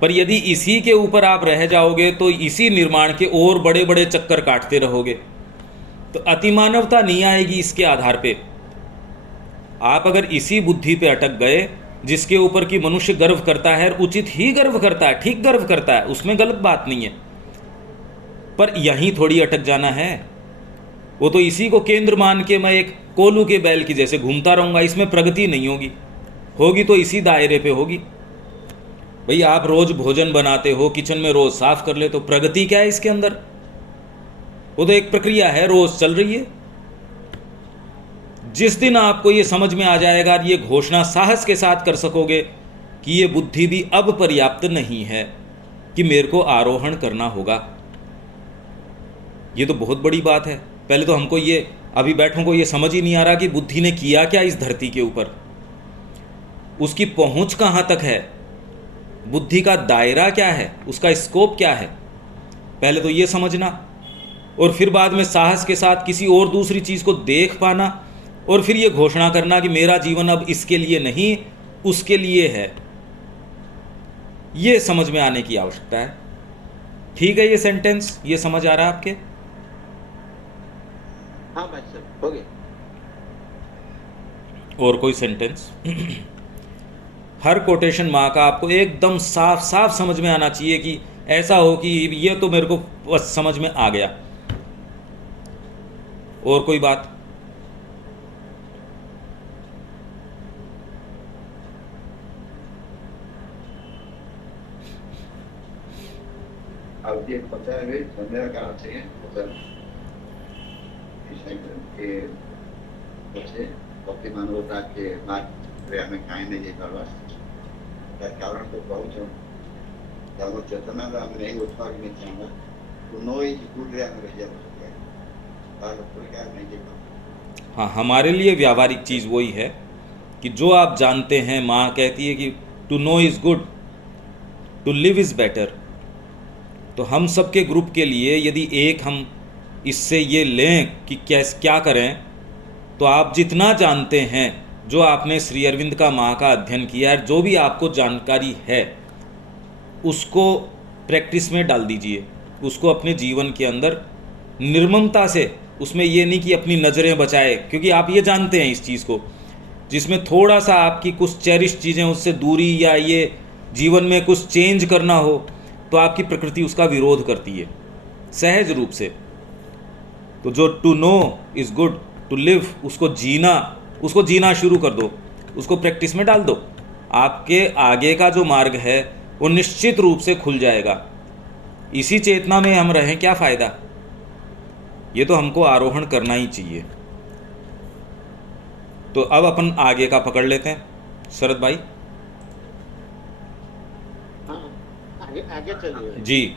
पर यदि इसी के ऊपर आप रह जाओगे तो इसी निर्माण के और बड़े बड़े चक्कर काटते रहोगे, तो अतिमानवता नहीं आएगी इसके आधार पे। आप अगर इसी बुद्धि पे अटक गए जिसके ऊपर कि मनुष्य गर्व करता है, उचित ही गर्व करता है, ठीक गर्व करता है, उसमें गलत बात नहीं है, पर यहीं थोड़ी अटक जाना है। वो तो इसी को केंद्र मान के मैं एक कोलू के बैल की जैसे घूमता रहूँगा, इसमें प्रगति नहीं होगी, होगी तो इसी दायरे पे होगी। भाई आप रोज़ भोजन बनाते हो, किचन में रोज़ साफ कर ले, तो प्रगति क्या है इसके अंदर? वो तो एक प्रक्रिया है, रोज़ चल रही है। जिस दिन आपको ये समझ में आ जाएगा, ये घोषणा साहस के साथ कर सकोगे कि ये बुद्धि भी अब पर्याप्त नहीं है, कि मेरे को आरोहण करना होगा, ये तो बहुत बड़ी बात है। पहले तो हमको ये, अभी बैठों को ये समझ ही नहीं आ रहा कि बुद्धि ने किया क्या इस धरती के ऊपर, उसकी पहुंच कहाँ तक है, बुद्धि का दायरा क्या है, उसका स्कोप क्या है, पहले तो ये समझना, और फिर बाद में साहस के साथ किसी और दूसरी चीज़ को देख पाना, और फिर ये घोषणा करना कि मेरा जीवन अब इसके लिए नहीं उसके लिए है। ये समझ में आने की आवश्यकता है। ठीक है, ये सेंटेंस, ये समझ आ रहा है आपके? हाँ भाई साहब, हो गया। और कोई सेंटेंस? हर कोटेशन माँ का आपको एकदम साफ साफ समझ में आना चाहिए, कि ऐसा हो कि ये तो मेरे को बस समझ में आ गया। और कोई बात? अब ये पता है संध्या का છે કે પછી ભક્તિ માનવતા કે બાદ અમે કાંઈ નહીં કરવા કારણ તો કહું છું ધર્મ ચેતના અમે નહીં ઉઠાવી નહીં ચાહવા તો નો ही गुड रे અમે રહી जाओ और कोई क्या नहीं जी। हाँ, हमारे लिए व्यावहारिक चीज़ वही है कि जो आप जानते हैं, माँ कहती है कि to know is good, to live is better. तो हम सबके ग्रुप के लिए यदि एक हम इससे ये लें कि क्या करें, तो आप जितना जानते हैं, जो आपने श्री अरविंद का माँ का अध्ययन किया है, जो भी आपको जानकारी है, उसको प्रैक्टिस में डाल दीजिए, उसको अपने जीवन के अंदर निर्ममता से, उसमें ये नहीं कि अपनी नज़रें बचाए, क्योंकि आप ये जानते हैं इस चीज़ को, जिसमें थोड़ा सा आपकी कुछ चेरिश चीज़ें उससे दूरी या ये जीवन में कुछ चेंज करना हो, तो आपकी प्रकृति उसका विरोध करती है सहज रूप से। तो जो to know is good, to live, उसको जीना शुरू कर दो, उसको प्रैक्टिस में डाल दो। आपके आगे का जो मार्ग है वो निश्चित रूप से खुल जाएगा। इसी चेतना में हम रहें, क्या फ़ायदा? ये तो हमको आरोहण करना ही चाहिए। तो अब अपन आगे का पकड़ लेते हैं शरद भाई। हाँ, आगे आगे चलिए। जी,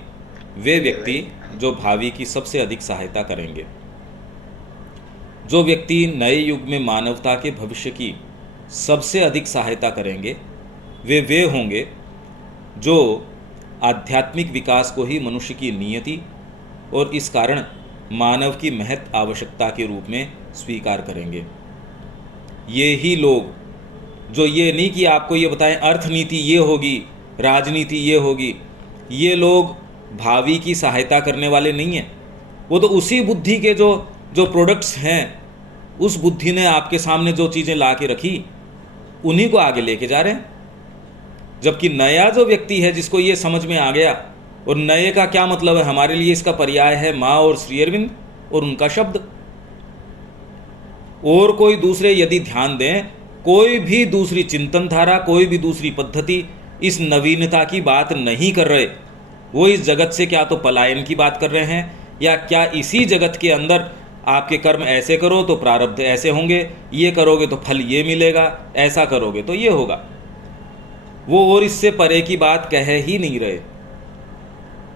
वे व्यक्ति जो भावी की सबसे अधिक सहायता करेंगे। जो व्यक्ति नए युग में मानवता के भविष्य की सबसे अधिक सहायता करेंगे वे होंगे जो आध्यात्मिक विकास को ही मनुष्य की नियति और इस कारण मानव की महत आवश्यकता के रूप में स्वीकार करेंगे। ये ही लोग जो ये नहीं कि आपको ये बताएं अर्थनीति ये होगी, राजनीति ये होगी, ये लोग भावी की सहायता करने वाले नहीं हैं। वो तो उसी बुद्धि के जो प्रोडक्ट्स हैं, उस बुद्धि ने आपके सामने जो चीज़ें ला के रखी उन्हीं को आगे लेके जा रहे हैं। जबकि नया जो व्यक्ति है जिसको ये समझ में आ गया, और नए का क्या मतलब है हमारे लिए, इसका पर्याय है माँ और श्री अरविंद और उनका शब्द। और कोई दूसरे यदि ध्यान दें, कोई भी दूसरी चिंतन धारा, कोई भी दूसरी पद्धति इस नवीनता की बात नहीं कर रहे। वो इस जगत से क्या तो पलायन की बात कर रहे हैं, या क्या इसी जगत के अंदर आपके कर्म ऐसे करो तो प्रारब्ध ऐसे होंगे, ये करोगे तो फल ये मिलेगा, ऐसा करोगे तो ये होगा। वो और इससे परे की बात कह ही नहीं रहे।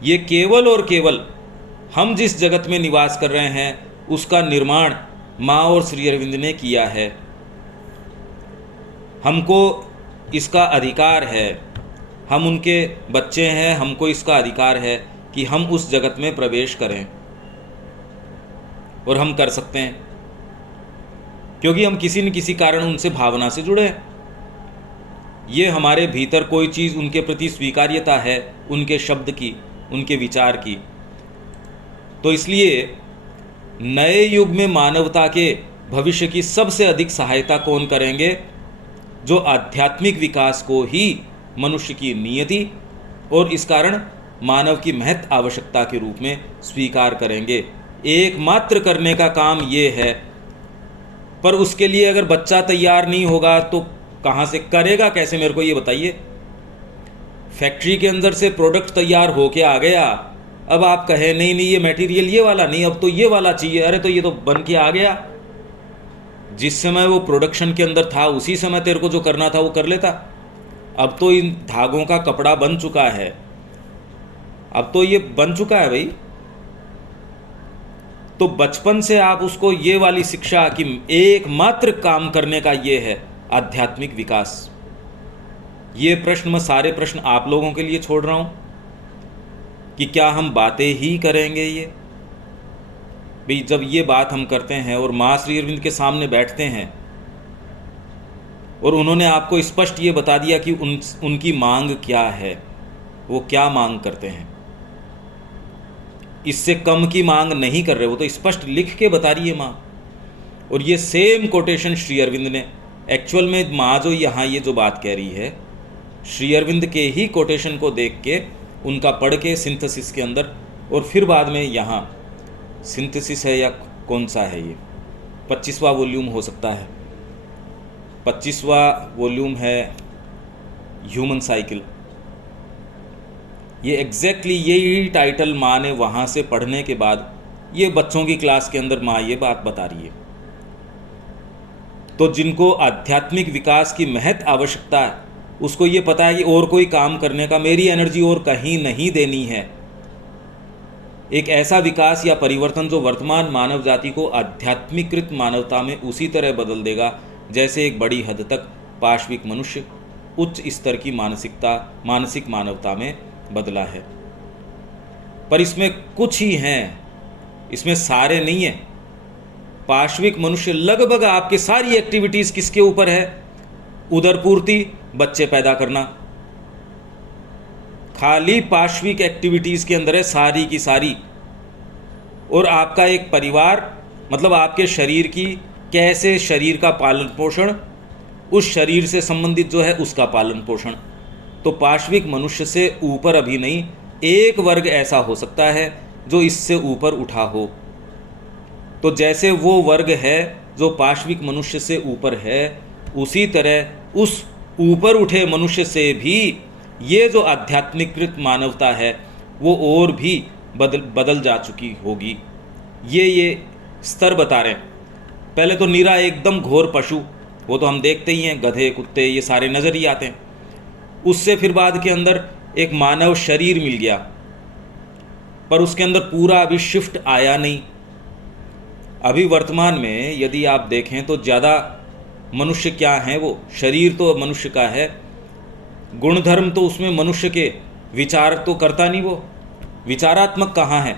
ये केवल और केवल हम जिस जगत में निवास कर रहे हैं उसका निर्माण माँ और श्री अरविंद ने किया है। हमको इसका अधिकार है, हम उनके बच्चे हैं, हमको इसका अधिकार है कि हम उस जगत में प्रवेश करें, और हम कर सकते हैं क्योंकि हम किसी न किसी कारण उनसे भावना से जुड़े हैं। ये हमारे भीतर कोई चीज़ उनके प्रति स्वीकार्यता है, उनके शब्द की, उनके विचार की। तो इसलिए नए युग में मानवता के भविष्य की सबसे अधिक सहायता कौन करेंगे? जो आध्यात्मिक विकास को ही मनुष्य की नियति और इस कारण मानव की महत आवश्यकता के रूप में स्वीकार करेंगे। एकमात्र करने का काम ये है, पर उसके लिए अगर बच्चा तैयार नहीं होगा तो कहाँ से करेगा, कैसे, मेरे को ये बताइए। फैक्ट्री के अंदर से प्रोडक्ट तैयार होके आ गया, अब आप कहे नहीं नहीं ये मटेरियल ये वाला नहीं, अब तो ये वाला चाहिए, अरे तो ये तो बन के आ गया। जिस समय वो प्रोडक्शन के अंदर था उसी समय तेरे को जो करना था वो कर लेता। अब तो इन धागों का कपड़ा बन चुका है, अब तो ये बन चुका है भाई। तो बचपन से आप उसको ये वाली शिक्षा कि एकमात्र काम करने का ये है आध्यात्मिक विकास। ये प्रश्न, मैं सारे प्रश्न आप लोगों के लिए छोड़ रहा हूं कि क्या हम बातें ही करेंगे ये भाई। जब ये बात हम करते हैं और माँ श्री अरविंद के सामने बैठते हैं और उन्होंने आपको स्पष्ट ये बता दिया कि उनकी मांग क्या है, वो क्या मांग करते हैं, इससे कम की मांग नहीं कर रहे, वो तो स्पष्ट लिख के बता रही है माँ। और ये सेम कोटेशन श्री अरविंद ने, एक्चुअल में माँ जो यहाँ ये जो बात कह रही है श्री अरविंद के ही कोटेशन को देख के, उनका पढ़ के सिंथेसिस के अंदर, और फिर बाद में यहाँ सिंथेसिस है या कौन सा है ये 25वां वॉल्यूम हो सकता है, 25वां वॉल्यूम है ह्यूमन साइकिल। ये एग्जैक्टली यही टाइटल माँ ने वहाँ से पढ़ने के बाद ये बच्चों की क्लास के अंदर माँ ये बात बता रही है। तो जिनको आध्यात्मिक विकास की महत आवश्यकता है उसको ये पता है कि और कोई काम करने का, मेरी एनर्जी और कहीं नहीं देनी है। एक ऐसा विकास या परिवर्तन जो वर्तमान मानव जाति को आध्यात्मिकृत मानवता में उसी तरह बदल देगा जैसे एक बड़ी हद तक पाश्विक मनुष्य उच्च स्तर की मानसिक मानवता में बदला है। पर इसमें कुछ ही हैं, इसमें सारे नहीं हैं। पाश्विक मनुष्य लगभग आपके सारी एक्टिविटीज किसके ऊपर है? उदरपूर्ति, बच्चे पैदा करना, खाली पाश्विक एक्टिविटीज के अंदर है सारी की सारी। और आपका एक परिवार, मतलब आपके शरीर की कैसे शरीर का पालन पोषण, उस शरीर से संबंधित जो है उसका पालन पोषण। तो पाश्विक मनुष्य से ऊपर अभी नहीं, एक वर्ग ऐसा हो सकता है जो इससे ऊपर उठा हो। तो जैसे वो वर्ग है जो पाश्विक मनुष्य से ऊपर है, उसी तरह उस ऊपर उठे मनुष्य से भी ये जो आध्यात्मिकृत मानवता है वो और भी बदल जा चुकी होगी। ये स्तर बता रहे हैं। पहले तो नीरा एकदम घोर पशु, वो तो हम देखते ही हैं, गधे कुत्ते ये सारे नज़र ही आते हैं। उससे फिर बाद के अंदर एक मानव शरीर मिल गया, पर उसके अंदर पूरा अभी शिफ्ट आया नहीं। अभी वर्तमान में यदि आप देखें तो ज़्यादा मनुष्य क्या हैं, वो शरीर तो मनुष्य का है, गुणधर्म तो उसमें मनुष्य के, विचार तो करता नहीं, वो विचारात्मक कहाँ है।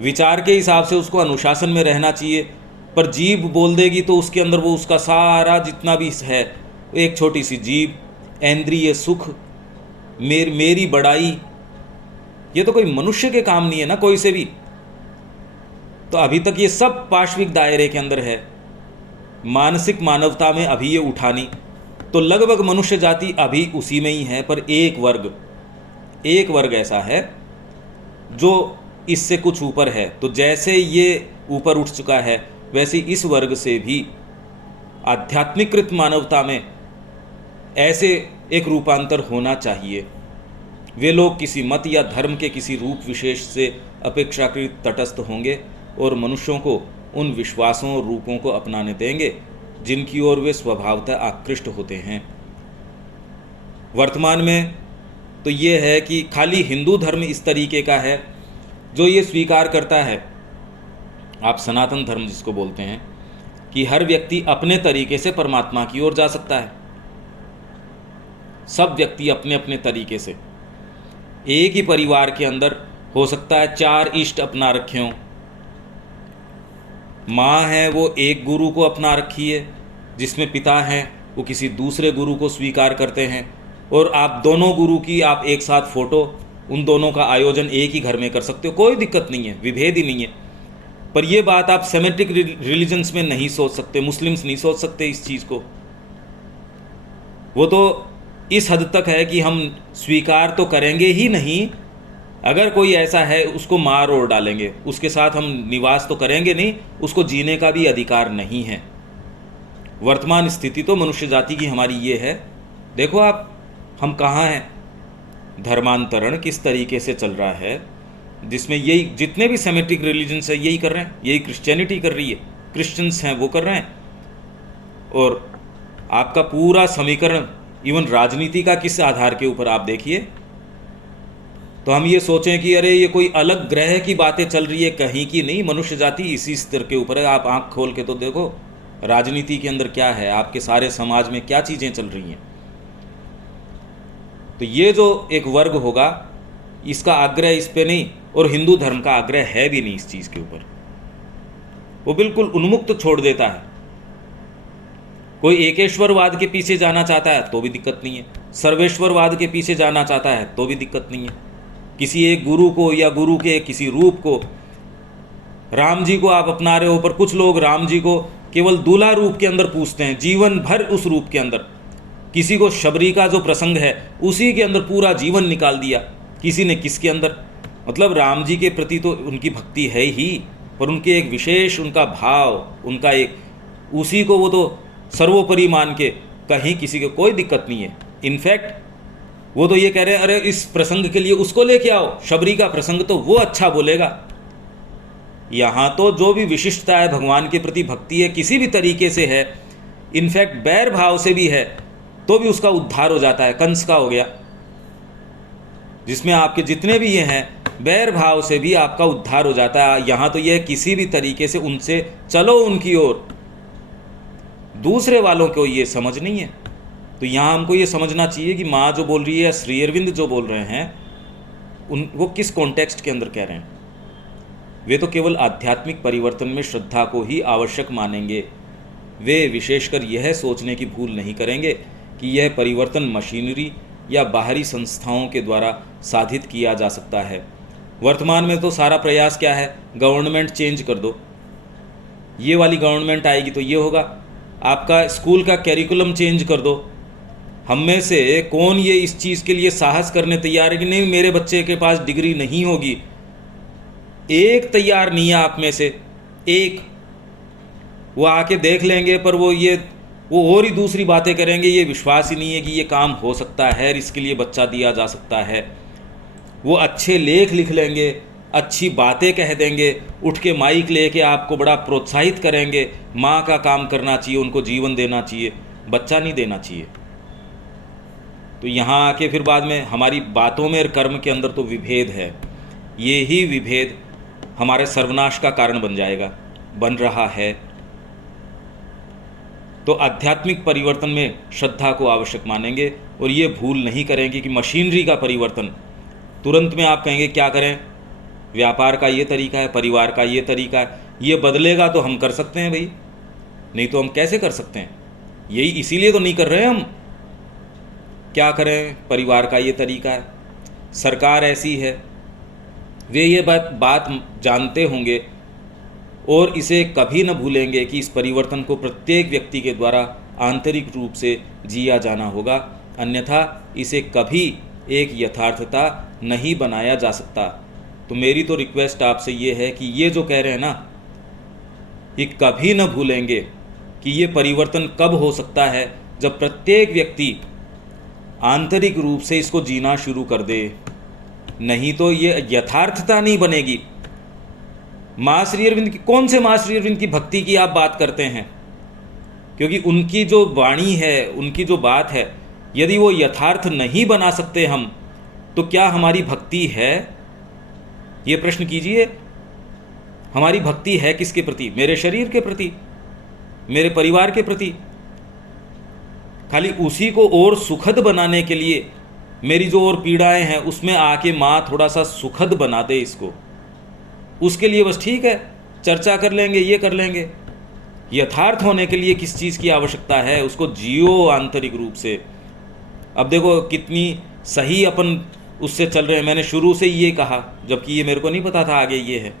विचार के हिसाब से उसको अनुशासन में रहना चाहिए, पर जीभ बोल देगी तो उसके अंदर वो उसका सारा जितना भी है, एक छोटी सी जीभ, इंद्रिय सुख, मेरी बड़ाई, ये तो कोई मनुष्य के काम नहीं है ना कोई से भी। तो अभी तक ये सब पाश्विक दायरे के अंदर है, मानसिक मानवता में अभी ये उठानी, तो लगभग मनुष्य जाति अभी उसी में ही है। पर एक वर्ग ऐसा है जो इससे कुछ ऊपर है। तो जैसे ये ऊपर उठ चुका है, वैसे इस वर्ग से भी आध्यात्मिकृत मानवता में ऐसे एक रूपांतर होना चाहिए। वे लोग किसी मत या धर्म के किसी रूप विशेष से अपेक्षाकृत तटस्थ होंगे और मनुष्यों को उन विश्वासों और रूपों को अपनाने देंगे जिनकी ओर वे स्वभावतः आकृष्ट होते हैं। वर्तमान में तो ये है कि खाली हिंदू धर्म इस तरीके का है जो ये स्वीकार करता है, आप सनातन धर्म जिसको बोलते हैं, कि हर व्यक्ति अपने तरीके से परमात्मा की ओर जा सकता है। सब व्यक्ति अपने अपने तरीके से, एक ही परिवार के अंदर हो सकता है 4 इष्ट अपना रखे हों। माँ है वो एक गुरु को अपना रखी है, जिसमें पिता हैं वो किसी दूसरे गुरु को स्वीकार करते हैं, और आप दोनों गुरु की आप एक साथ फोटो, उन दोनों का आयोजन एक ही घर में कर सकते हो, कोई दिक्कत नहीं है, विभेद ही नहीं है। पर ये बात आप सेमेटिक रिलीजन्स में नहीं सोच सकते, मुस्लिम्स नहीं सोच सकते इस चीज़ को। वो तो इस हद तक है कि हम स्वीकार तो करेंगे ही नहीं, अगर कोई ऐसा है उसको मार और डालेंगे, उसके साथ हम निवास तो करेंगे नहीं, उसको जीने का भी अधिकार नहीं है। वर्तमान स्थिति तो मनुष्य जाति की हमारी ये है। देखो आप, हम कहाँ हैं, धर्मांतरण किस तरीके से चल रहा है, जिसमें यही जितने भी सेमेटिक रिलीजन्स है यही कर रहे हैं, यही क्रिश्चियनिटी कर रही है, क्रिश्चियंस हैं वो कर रहे हैं। और आपका पूरा समीकरण इवन राजनीति का किस आधार के ऊपर आप देखिए, तो हम ये सोचें कि अरे ये कोई अलग ग्रह की बातें चल रही है, कहीं की नहीं, मनुष्य जाति इसी स्तर के ऊपर है। आप आंख खोल के तो देखो राजनीति के अंदर क्या है, आपके सारे समाज में क्या चीज़ें चल रही हैं। तो ये जो एक वर्ग होगा, इसका आग्रह इस पे नहीं, और हिंदू धर्म का आग्रह है भी नहीं इस चीज़ के ऊपर, वो बिल्कुल उन्मुक्त छोड़ देता है। कोई एकेश्वरवाद के पीछे जाना चाहता है तो भी दिक्कत नहीं है, सर्वेश्वरवाद के पीछे जाना चाहता है तो भी दिक्कत नहीं है। किसी एक गुरु को या गुरु के किसी रूप को, राम जी को आप अपना रहे हो, पर कुछ लोग राम जी को केवल दूल्हा रूप के अंदर पूछते हैं, जीवन भर उस रूप के अंदर। किसी को शबरी का जो प्रसंग है उसी के अंदर पूरा जीवन निकाल दिया, किसी ने किसके अंदर। मतलब राम जी के प्रति तो उनकी भक्ति है ही, पर उनके एक विशेष उनका भाव, उनका एक, उसी को वो तो सर्वोपरि मान के, कहीं किसी को कोई दिक्कत नहीं है। इनफैक्ट वो तो ये कह रहे हैं अरे इस प्रसंग के लिए उसको लेके आओ, शबरी का प्रसंग तो वो अच्छा बोलेगा। यहाँ तो जो भी विशिष्टता है, भगवान के प्रति भक्ति है, किसी भी तरीके से है, इनफैक्ट बैर भाव से भी है, तो भी उसका उद्धार हो जाता है। कंस का हो गया, जिसमें आपके जितने भी ये हैं, बैर भाव से भी आपका उद्धार हो जाता है। यहाँ तो यह किसी भी तरीके से उनसे चलो उनकी ओर, दूसरे वालों को ये समझ नहीं है। तो यहाँ हमको ये समझना चाहिए कि माँ जो बोल रही है या श्री अरविंद जो बोल रहे हैं, वो किस कॉन्टेक्स्ट के अंदर कह रहे हैं। वे तो केवल आध्यात्मिक परिवर्तन में श्रद्धा को ही आवश्यक मानेंगे। वे विशेषकर यह सोचने की भूल नहीं करेंगे कि यह परिवर्तन मशीनरी या बाहरी संस्थाओं के द्वारा साधित किया जा सकता है। वर्तमान में तो सारा प्रयास क्या है, गवर्नमेंट चेंज कर दो, ये वाली गवर्नमेंट आएगी तो ये होगा, आपका स्कूल का कैरिकुलम चेंज कर दो। हम में से कौन ये इस चीज़ के लिए साहस करने तैयार है कि नहीं मेरे बच्चे के पास डिग्री नहीं होगी। एक तैयार नहीं है आप में से, एक। वो आके देख लेंगे, पर वो और ही दूसरी बातें करेंगे, ये विश्वास ही नहीं है कि ये काम हो सकता है, इसके लिए बच्चा दिया जा सकता है। वो अच्छे लेख लिख लेंगे, अच्छी बातें कह देंगे, उठ के माइक लेके आपको बड़ा प्रोत्साहित करेंगे, माँ का काम करना चाहिए, उनको जीवन देना चाहिए, बच्चा नहीं देना चाहिए। तो यहाँ आके फिर बाद में हमारी बातों में और कर्म के अंदर तो विभेद है। ये ही विभेद हमारे सर्वनाश का कारण बन जाएगा, बन रहा है। तो आध्यात्मिक परिवर्तन में श्रद्धा को आवश्यक मानेंगे और ये भूल नहीं करेंगे कि मशीनरी का परिवर्तन तुरंत में आप कहेंगे क्या करें, व्यापार का ये तरीका है, परिवार का ये तरीका है, ये बदलेगा तो हम कर सकते हैं भाई, नहीं तो हम कैसे कर सकते हैं? यही इसीलिए तो नहीं कर रहे हम। क्या करें, परिवार का ये तरीका है, सरकार ऐसी है, वे ये बात जानते होंगे और इसे कभी न भूलेंगे कि इस परिवर्तन को प्रत्येक व्यक्ति के द्वारा आंतरिक रूप से जिया जाना होगा, अन्यथा इसे कभी एक यथार्थता नहीं बनाया जा सकता। तो मेरी तो रिक्वेस्ट आपसे ये है कि ये जो कह रहे हैं ना, ये कभी न भूलेंगे कि ये परिवर्तन कब हो सकता है, जब प्रत्येक व्यक्ति आंतरिक रूप से इसको जीना शुरू कर दे, नहीं तो ये यथार्थता नहीं बनेगी। माँ श्री अरविंद की, कौन से माँ श्री अरविंद की भक्ति की आप बात करते हैं? क्योंकि उनकी जो वाणी है, उनकी जो बात है, यदि वो यथार्थ नहीं बना सकते हम, तो क्या हमारी भक्ति है? ये प्रश्न कीजिए। हमारी भक्ति है किसके प्रति? मेरे शरीर के प्रति, मेरे परिवार के प्रति? खाली उसी को और सुखद बनाने के लिए मेरी जो और पीड़ाएं हैं उसमें आके माँ थोड़ा सा सुखद बना दे इसको, उसके लिए बस ठीक है, चर्चा कर लेंगे, ये कर लेंगे। यथार्थ होने के लिए किस चीज़ की आवश्यकता है? उसको जियो आंतरिक रूप से। अब देखो कितनी सही अपन उससे चल रहे हैं। मैंने शुरू से ये कहा, जबकि ये मेरे को नहीं पता था आगे ये है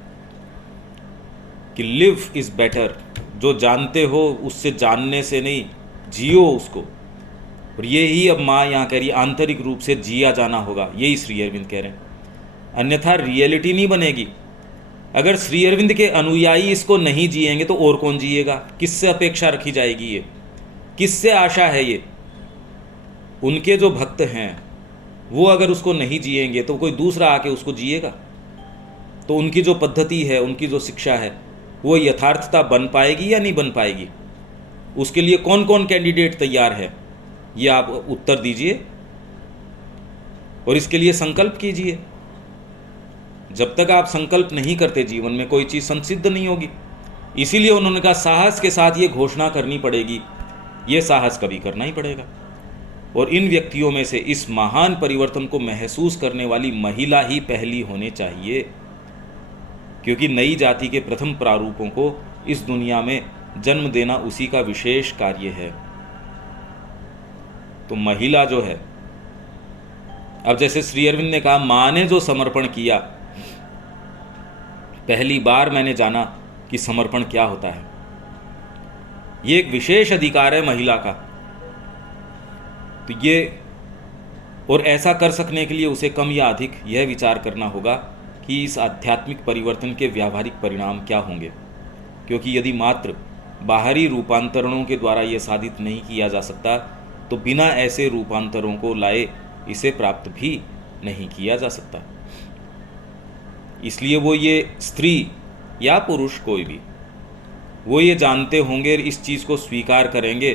कि लिव इज़ बेटर। जो जानते हो उससे जानने से नहीं, जियो उसको। और ये ही अब माँ यहाँ कह रही, आंतरिक रूप से जिया जाना होगा, यही श्री अरविंद कह रहे हैं, अन्यथा रियलिटी नहीं बनेगी। अगर श्री अरविंद के अनुयायी इसको नहीं जिएंगे तो और कौन जिएगा? किससे अपेक्षा रखी जाएगी? ये किससे आशा है? ये उनके जो भक्त हैं वो अगर उसको नहीं जिएंगे तो कोई दूसरा आके उसको जिएगा। तो उनकी जो पद्धति है, उनकी जो शिक्षा है, वो यथार्थता बन पाएगी या नहीं बन पाएगी? उसके लिए कौन कौन कैंडिडेट तैयार है, ये आप उत्तर दीजिए और इसके लिए संकल्प कीजिए। जब तक आप संकल्प नहीं करते जीवन में, कोई चीज़ संसिद्ध नहीं होगी। इसीलिए उन्होंने कहा साहस के साथ ये घोषणा करनी पड़ेगी। ये साहस कभी करना ही पड़ेगा। और इन व्यक्तियों में से इस महान परिवर्तन को महसूस करने वाली महिला ही पहली होनी चाहिए, क्योंकि नई जाति के प्रथम प्रारूपों को इस दुनिया में जन्म देना उसी का विशेष कार्य है। तो महिला जो है, अब जैसे श्री अरविंद ने कहा, माँ ने जो समर्पण किया, पहली बार मैंने जाना कि समर्पण क्या होता है। ये एक विशेष अधिकार है महिला का। तो ये, और ऐसा कर सकने के लिए उसे कम या अधिक यह विचार करना होगा कि इस आध्यात्मिक परिवर्तन के व्यावहारिक परिणाम क्या होंगे। क्योंकि यदि मात्र बाहरी रूपांतरणों के द्वारा यह साधित नहीं किया जा सकता, तो बिना ऐसे रूपांतरों को लाए इसे प्राप्त भी नहीं किया जा सकता। इसलिए वो ये स्त्री या पुरुष कोई भी, वो ये जानते होंगे, इस चीज़ को स्वीकार करेंगे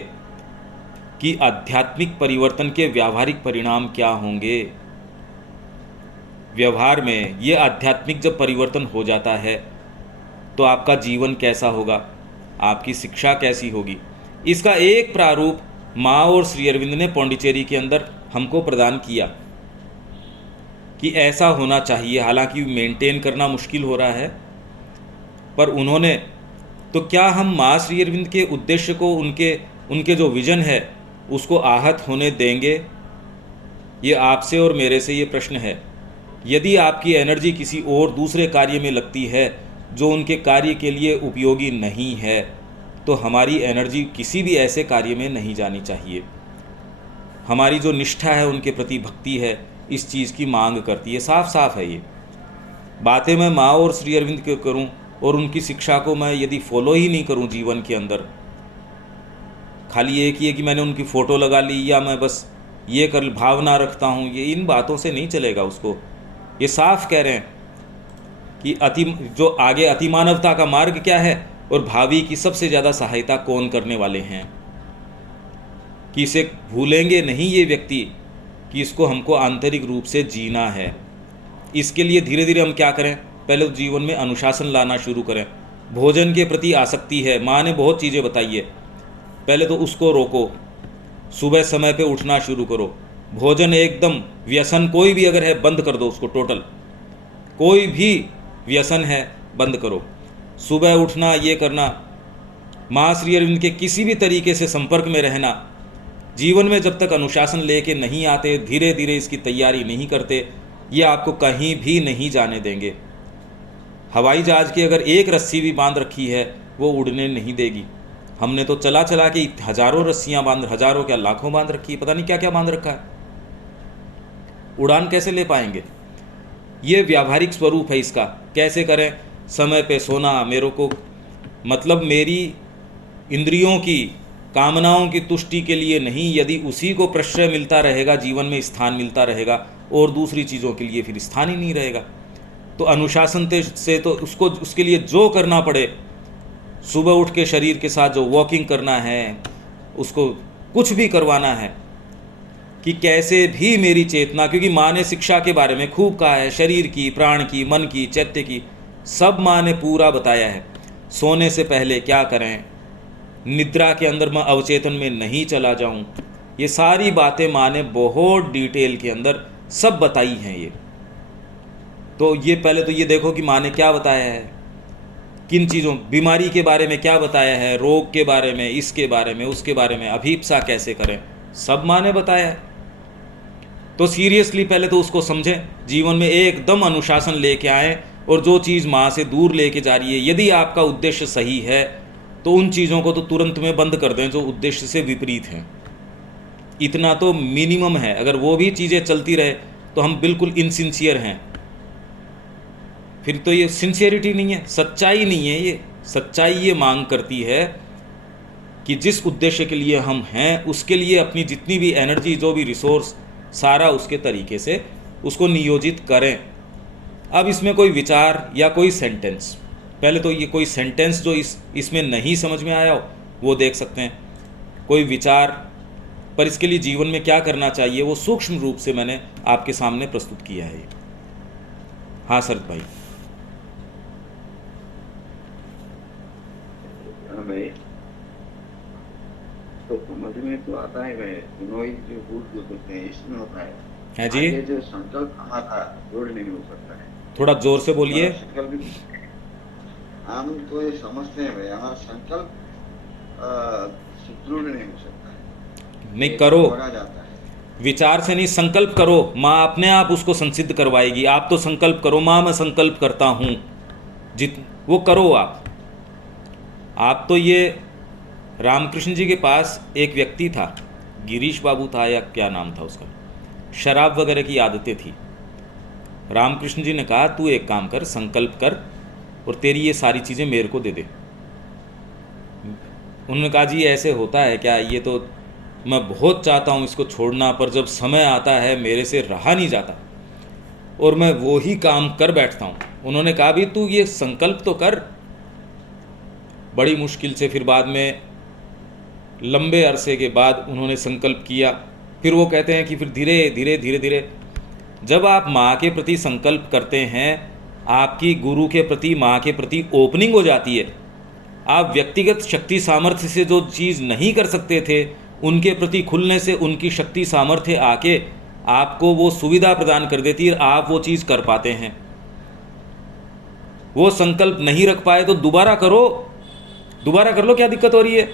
कि आध्यात्मिक परिवर्तन के व्यावहारिक परिणाम क्या होंगे। व्यवहार में ये आध्यात्मिक जब परिवर्तन हो जाता है तो आपका जीवन कैसा होगा, आपकी शिक्षा कैसी होगी, इसका एक प्रारूप माँ और श्री अरविंद ने पौंडीचेरी के अंदर हमको प्रदान किया कि ऐसा होना चाहिए। हालांकि मेंटेन करना मुश्किल हो रहा है, पर उन्होंने, तो क्या हम माँ श्री अरविंद के उद्देश्य को, उनके जो विजन है उसको आहत होने देंगे? ये आपसे और मेरे से ये प्रश्न है। यदि आपकी एनर्जी किसी और दूसरे कार्य में लगती है जो उनके कार्य के लिए उपयोगी नहीं है, तो हमारी एनर्जी किसी भी ऐसे कार्य में नहीं जानी चाहिए। हमारी जो निष्ठा है, उनके प्रति भक्ति है, इस चीज़ की मांग करती है। साफ साफ है ये बातें। मैं माँ और श्री अरविंद के करूं और उनकी शिक्षा को मैं यदि फॉलो ही नहीं करूं जीवन के अंदर, खाली एक ही है कि मैंने उनकी फ़ोटो लगा ली या मैं बस ये कर भावना रखता हूं, ये इन बातों से नहीं चलेगा उसको। ये साफ कह रहे हैं कि जो आगे अतिमानवता का मार्ग क्या है और भावी की सबसे ज़्यादा सहायता कौन करने वाले हैं, कि इसे भूलेंगे नहीं ये व्यक्ति कि इसको हमको आंतरिक रूप से जीना है। इसके लिए धीरे धीरे हम क्या करें, पहले तो जीवन में अनुशासन लाना शुरू करें। भोजन के प्रति आसक्ति है, माँ ने बहुत चीज़ें बताई है, पहले तो उसको रोको, सुबह समय पे उठना शुरू करो। भोजन एकदम व्यसन कोई भी अगर है बंद कर दो उसको, टोटल कोई भी व्यसन है बंद करो। सुबह उठना, ये करना, माँ श्री अरविंद के किसी भी तरीके से संपर्क में रहना। जीवन में जब तक अनुशासन लेके नहीं आते, धीरे धीरे इसकी तैयारी नहीं करते, ये आपको कहीं भी नहीं जाने देंगे। हवाई जहाज की अगर एक रस्सी भी बांध रखी है वो उड़ने नहीं देगी। हमने तो चला चला के हजारों रस्सियां बांध, हजारों क्या लाखों बांध रखी है, पता नहीं क्या क्या बांध रखा है, उड़ान कैसे ले पाएंगे। ये व्यावहारिक स्वरूप है इसका। कैसे करें, समय पे सोना, मेरे को मतलब मेरी इंद्रियों की कामनाओं की तुष्टि के लिए नहीं, यदि उसी को प्रश्रय मिलता रहेगा, जीवन में स्थान मिलता रहेगा, और दूसरी चीज़ों के लिए फिर स्थान ही नहीं रहेगा। तो अनुशासन से तो उसके लिए जो करना पड़े, सुबह उठ के शरीर के साथ जो वॉकिंग करना है, उसको कुछ भी करवाना है कि कैसे भी मेरी चेतना, क्योंकि माँ ने शिक्षा के बारे में खूब कहा है, शरीर की, प्राण की, मन की, चैत्य की, सब माँ ने पूरा बताया है। सोने से पहले क्या करें, निद्रा के अंदर मैं अवचेतन में नहीं चला जाऊं, ये सारी बातें माँ ने बहुत डिटेल के अंदर सब बताई हैं। ये तो ये पहले तो ये देखो कि माँ ने क्या बताया है, किन चीज़ों, बीमारी के बारे में क्या बताया है, रोग के बारे में, इसके बारे में, उसके बारे में, अभिप्सा कैसे करें, सब माँ ने बताया है। तो सीरियसली पहले तो उसको समझें, जीवन में एकदम अनुशासन लेके आएँ, और जो चीज़ माँ से दूर लेके जा रही है, यदि आपका उद्देश्य सही है तो उन चीज़ों को तो तुरंत में बंद कर दें जो उद्देश्य से विपरीत हैं। इतना तो मिनिमम है, अगर वो भी चीज़ें चलती रहे तो हम बिल्कुल इनसिंसियर हैं। फिर तो ये सिंसियरिटी नहीं है, सच्चाई नहीं है। ये सच्चाई ये मांग करती है कि जिस उद्देश्य के लिए हम हैं उसके लिए अपनी जितनी भी एनर्जी, जो भी रिसोर्स, सारा उसके तरीके से उसको नियोजित करें। अब इसमें कोई विचार या कोई सेंटेंस, पहले तो ये कोई सेंटेंस जो इसमें नहीं समझ में आया हो वो देख सकते हैं, कोई विचार, पर इसके लिए जीवन में क्या करना चाहिए वो सूक्ष्म रूप से मैंने आपके सामने प्रस्तुत किया है। हाँ शरद भाई। हमें तो समझ में तो आता है, जो भूत जो बोलते हैं इसमें होता है जी, ये जो संकल्प हमारा जोड़ नहीं हो सकता है। थोड़ा जोर से बोलिए। हम तो ये समझते हैं भाई, हमारा संकल्प सुदृढ़ नहीं हो सकता है, नहीं करो, जाता है। विचार से नहीं, संकल्प करो, माँ अपने आप उसको संसिद्ध करवाएगी। आप तो संकल्प करो, माँ मैं संकल्प करता हूँ, वो करो आप तो ये रामकृष्ण जी के पास एक व्यक्ति था, गिरीश बाबू था या क्या नाम था उसका, शराब वगैरह की आदतें थी। रामकृष्ण जी ने कहा तू एक काम कर, संकल्प कर और तेरी ये सारी चीज़ें मेरे को दे दे। उन्होंने कहा जी ऐसे होता है क्या, ये तो मैं बहुत चाहता हूँ इसको छोड़ना, पर जब समय आता है मेरे से रहा नहीं जाता और मैं वो ही काम कर बैठता हूँ। उन्होंने कहा भी तू ये संकल्प तो कर। बड़ी मुश्किल से फिर बाद में लंबे अरसे के बाद उन्होंने संकल्प किया। फिर वो कहते हैं कि फिर धीरे धीरे धीरे धीरे जब आप माँ के प्रति संकल्प करते हैं, आपकी गुरु के प्रति, माँ के प्रति ओपनिंग हो जाती है। आप व्यक्तिगत शक्ति सामर्थ्य से जो चीज़ नहीं कर सकते थे, उनके प्रति खुलने से उनकी शक्ति सामर्थ्य आके आपको वो सुविधा प्रदान कर देती है, आप वो चीज़ कर पाते हैं। वो संकल्प नहीं रख पाए तो दोबारा करो, दोबारा कर लो, क्या दिक्कत हो रही है।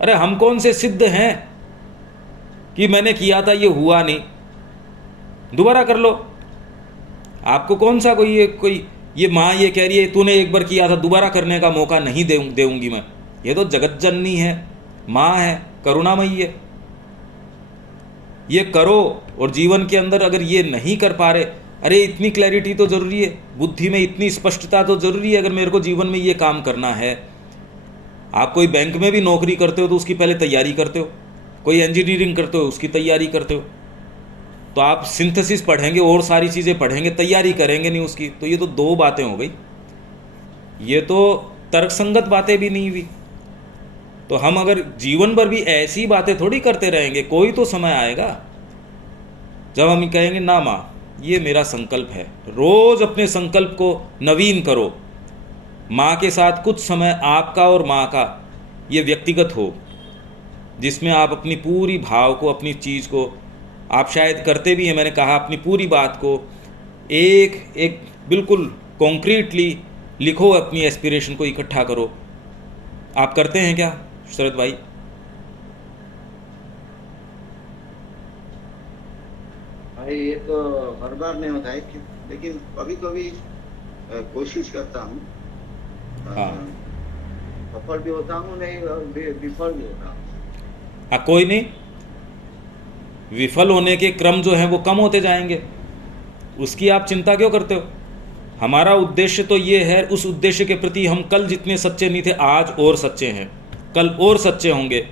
अरे हम कौन से सिद्ध हैं कि मैंने किया था ये हुआ नहीं, दोबारा कर लो। आपको कौन सा कोई ये माँ ये कह रही है तूने एक बार किया था, दोबारा करने का मौका नहीं देऊंगी मैं। ये तो जगत जननी है, माँ है, करुणामयी है। ये करो। और जीवन के अंदर अगर ये नहीं कर पा रहे, अरे इतनी क्लैरिटी तो जरूरी है, बुद्धि में इतनी स्पष्टता तो जरूरी है। अगर मेरे को जीवन में ये काम करना है, आप कोई बैंक में भी नौकरी करते हो तो उसकी पहले तैयारी करते हो, कोई इंजीनियरिंग करते हो उसकी तैयारी करते हो, तो आप सिंथेसिस पढ़ेंगे और सारी चीज़ें पढ़ेंगे, तैयारी करेंगे नहीं उसकी, तो ये तो दो बातें हो गई, ये तो तर्कसंगत बातें भी नहीं हुई। तो हम अगर जीवन भर भी ऐसी बातें थोड़ी करते रहेंगे, कोई तो समय आएगा जब हम कहेंगे ना माँ ये मेरा संकल्प है, रोज अपने संकल्प को नवीन करो। माँ के साथ कुछ समय आपका और माँ का ये व्यक्तिगत हो, जिसमें आप अपनी पूरी भाव को, अपनी चीज़ को, आप शायद करते भी हैं, मैंने कहा अपनी पूरी बात को एक एक बिल्कुल कॉन्क्रीटली लिखो, अपनी एस्पिरेशन को इकट्ठा करो। आप करते हैं क्या शरद भाई? भाई ये तो हर बार नहीं होता है लेकिन कभी कभी कोशिश करता हूँ, हाँ सफल भी होता हूँ, नहीं और विफल भी होता हूँ। हाँ, कोई नहीं, विफल होने के क्रम जो हैं वो कम होते जाएंगे, उसकी आप चिंता क्यों करते हो? हमारा उद्देश्य तो ये है, उस उद्देश्य के प्रति हम कल जितने सच्चे नहीं थे आज और सच्चे हैं, कल और सच्चे होंगे।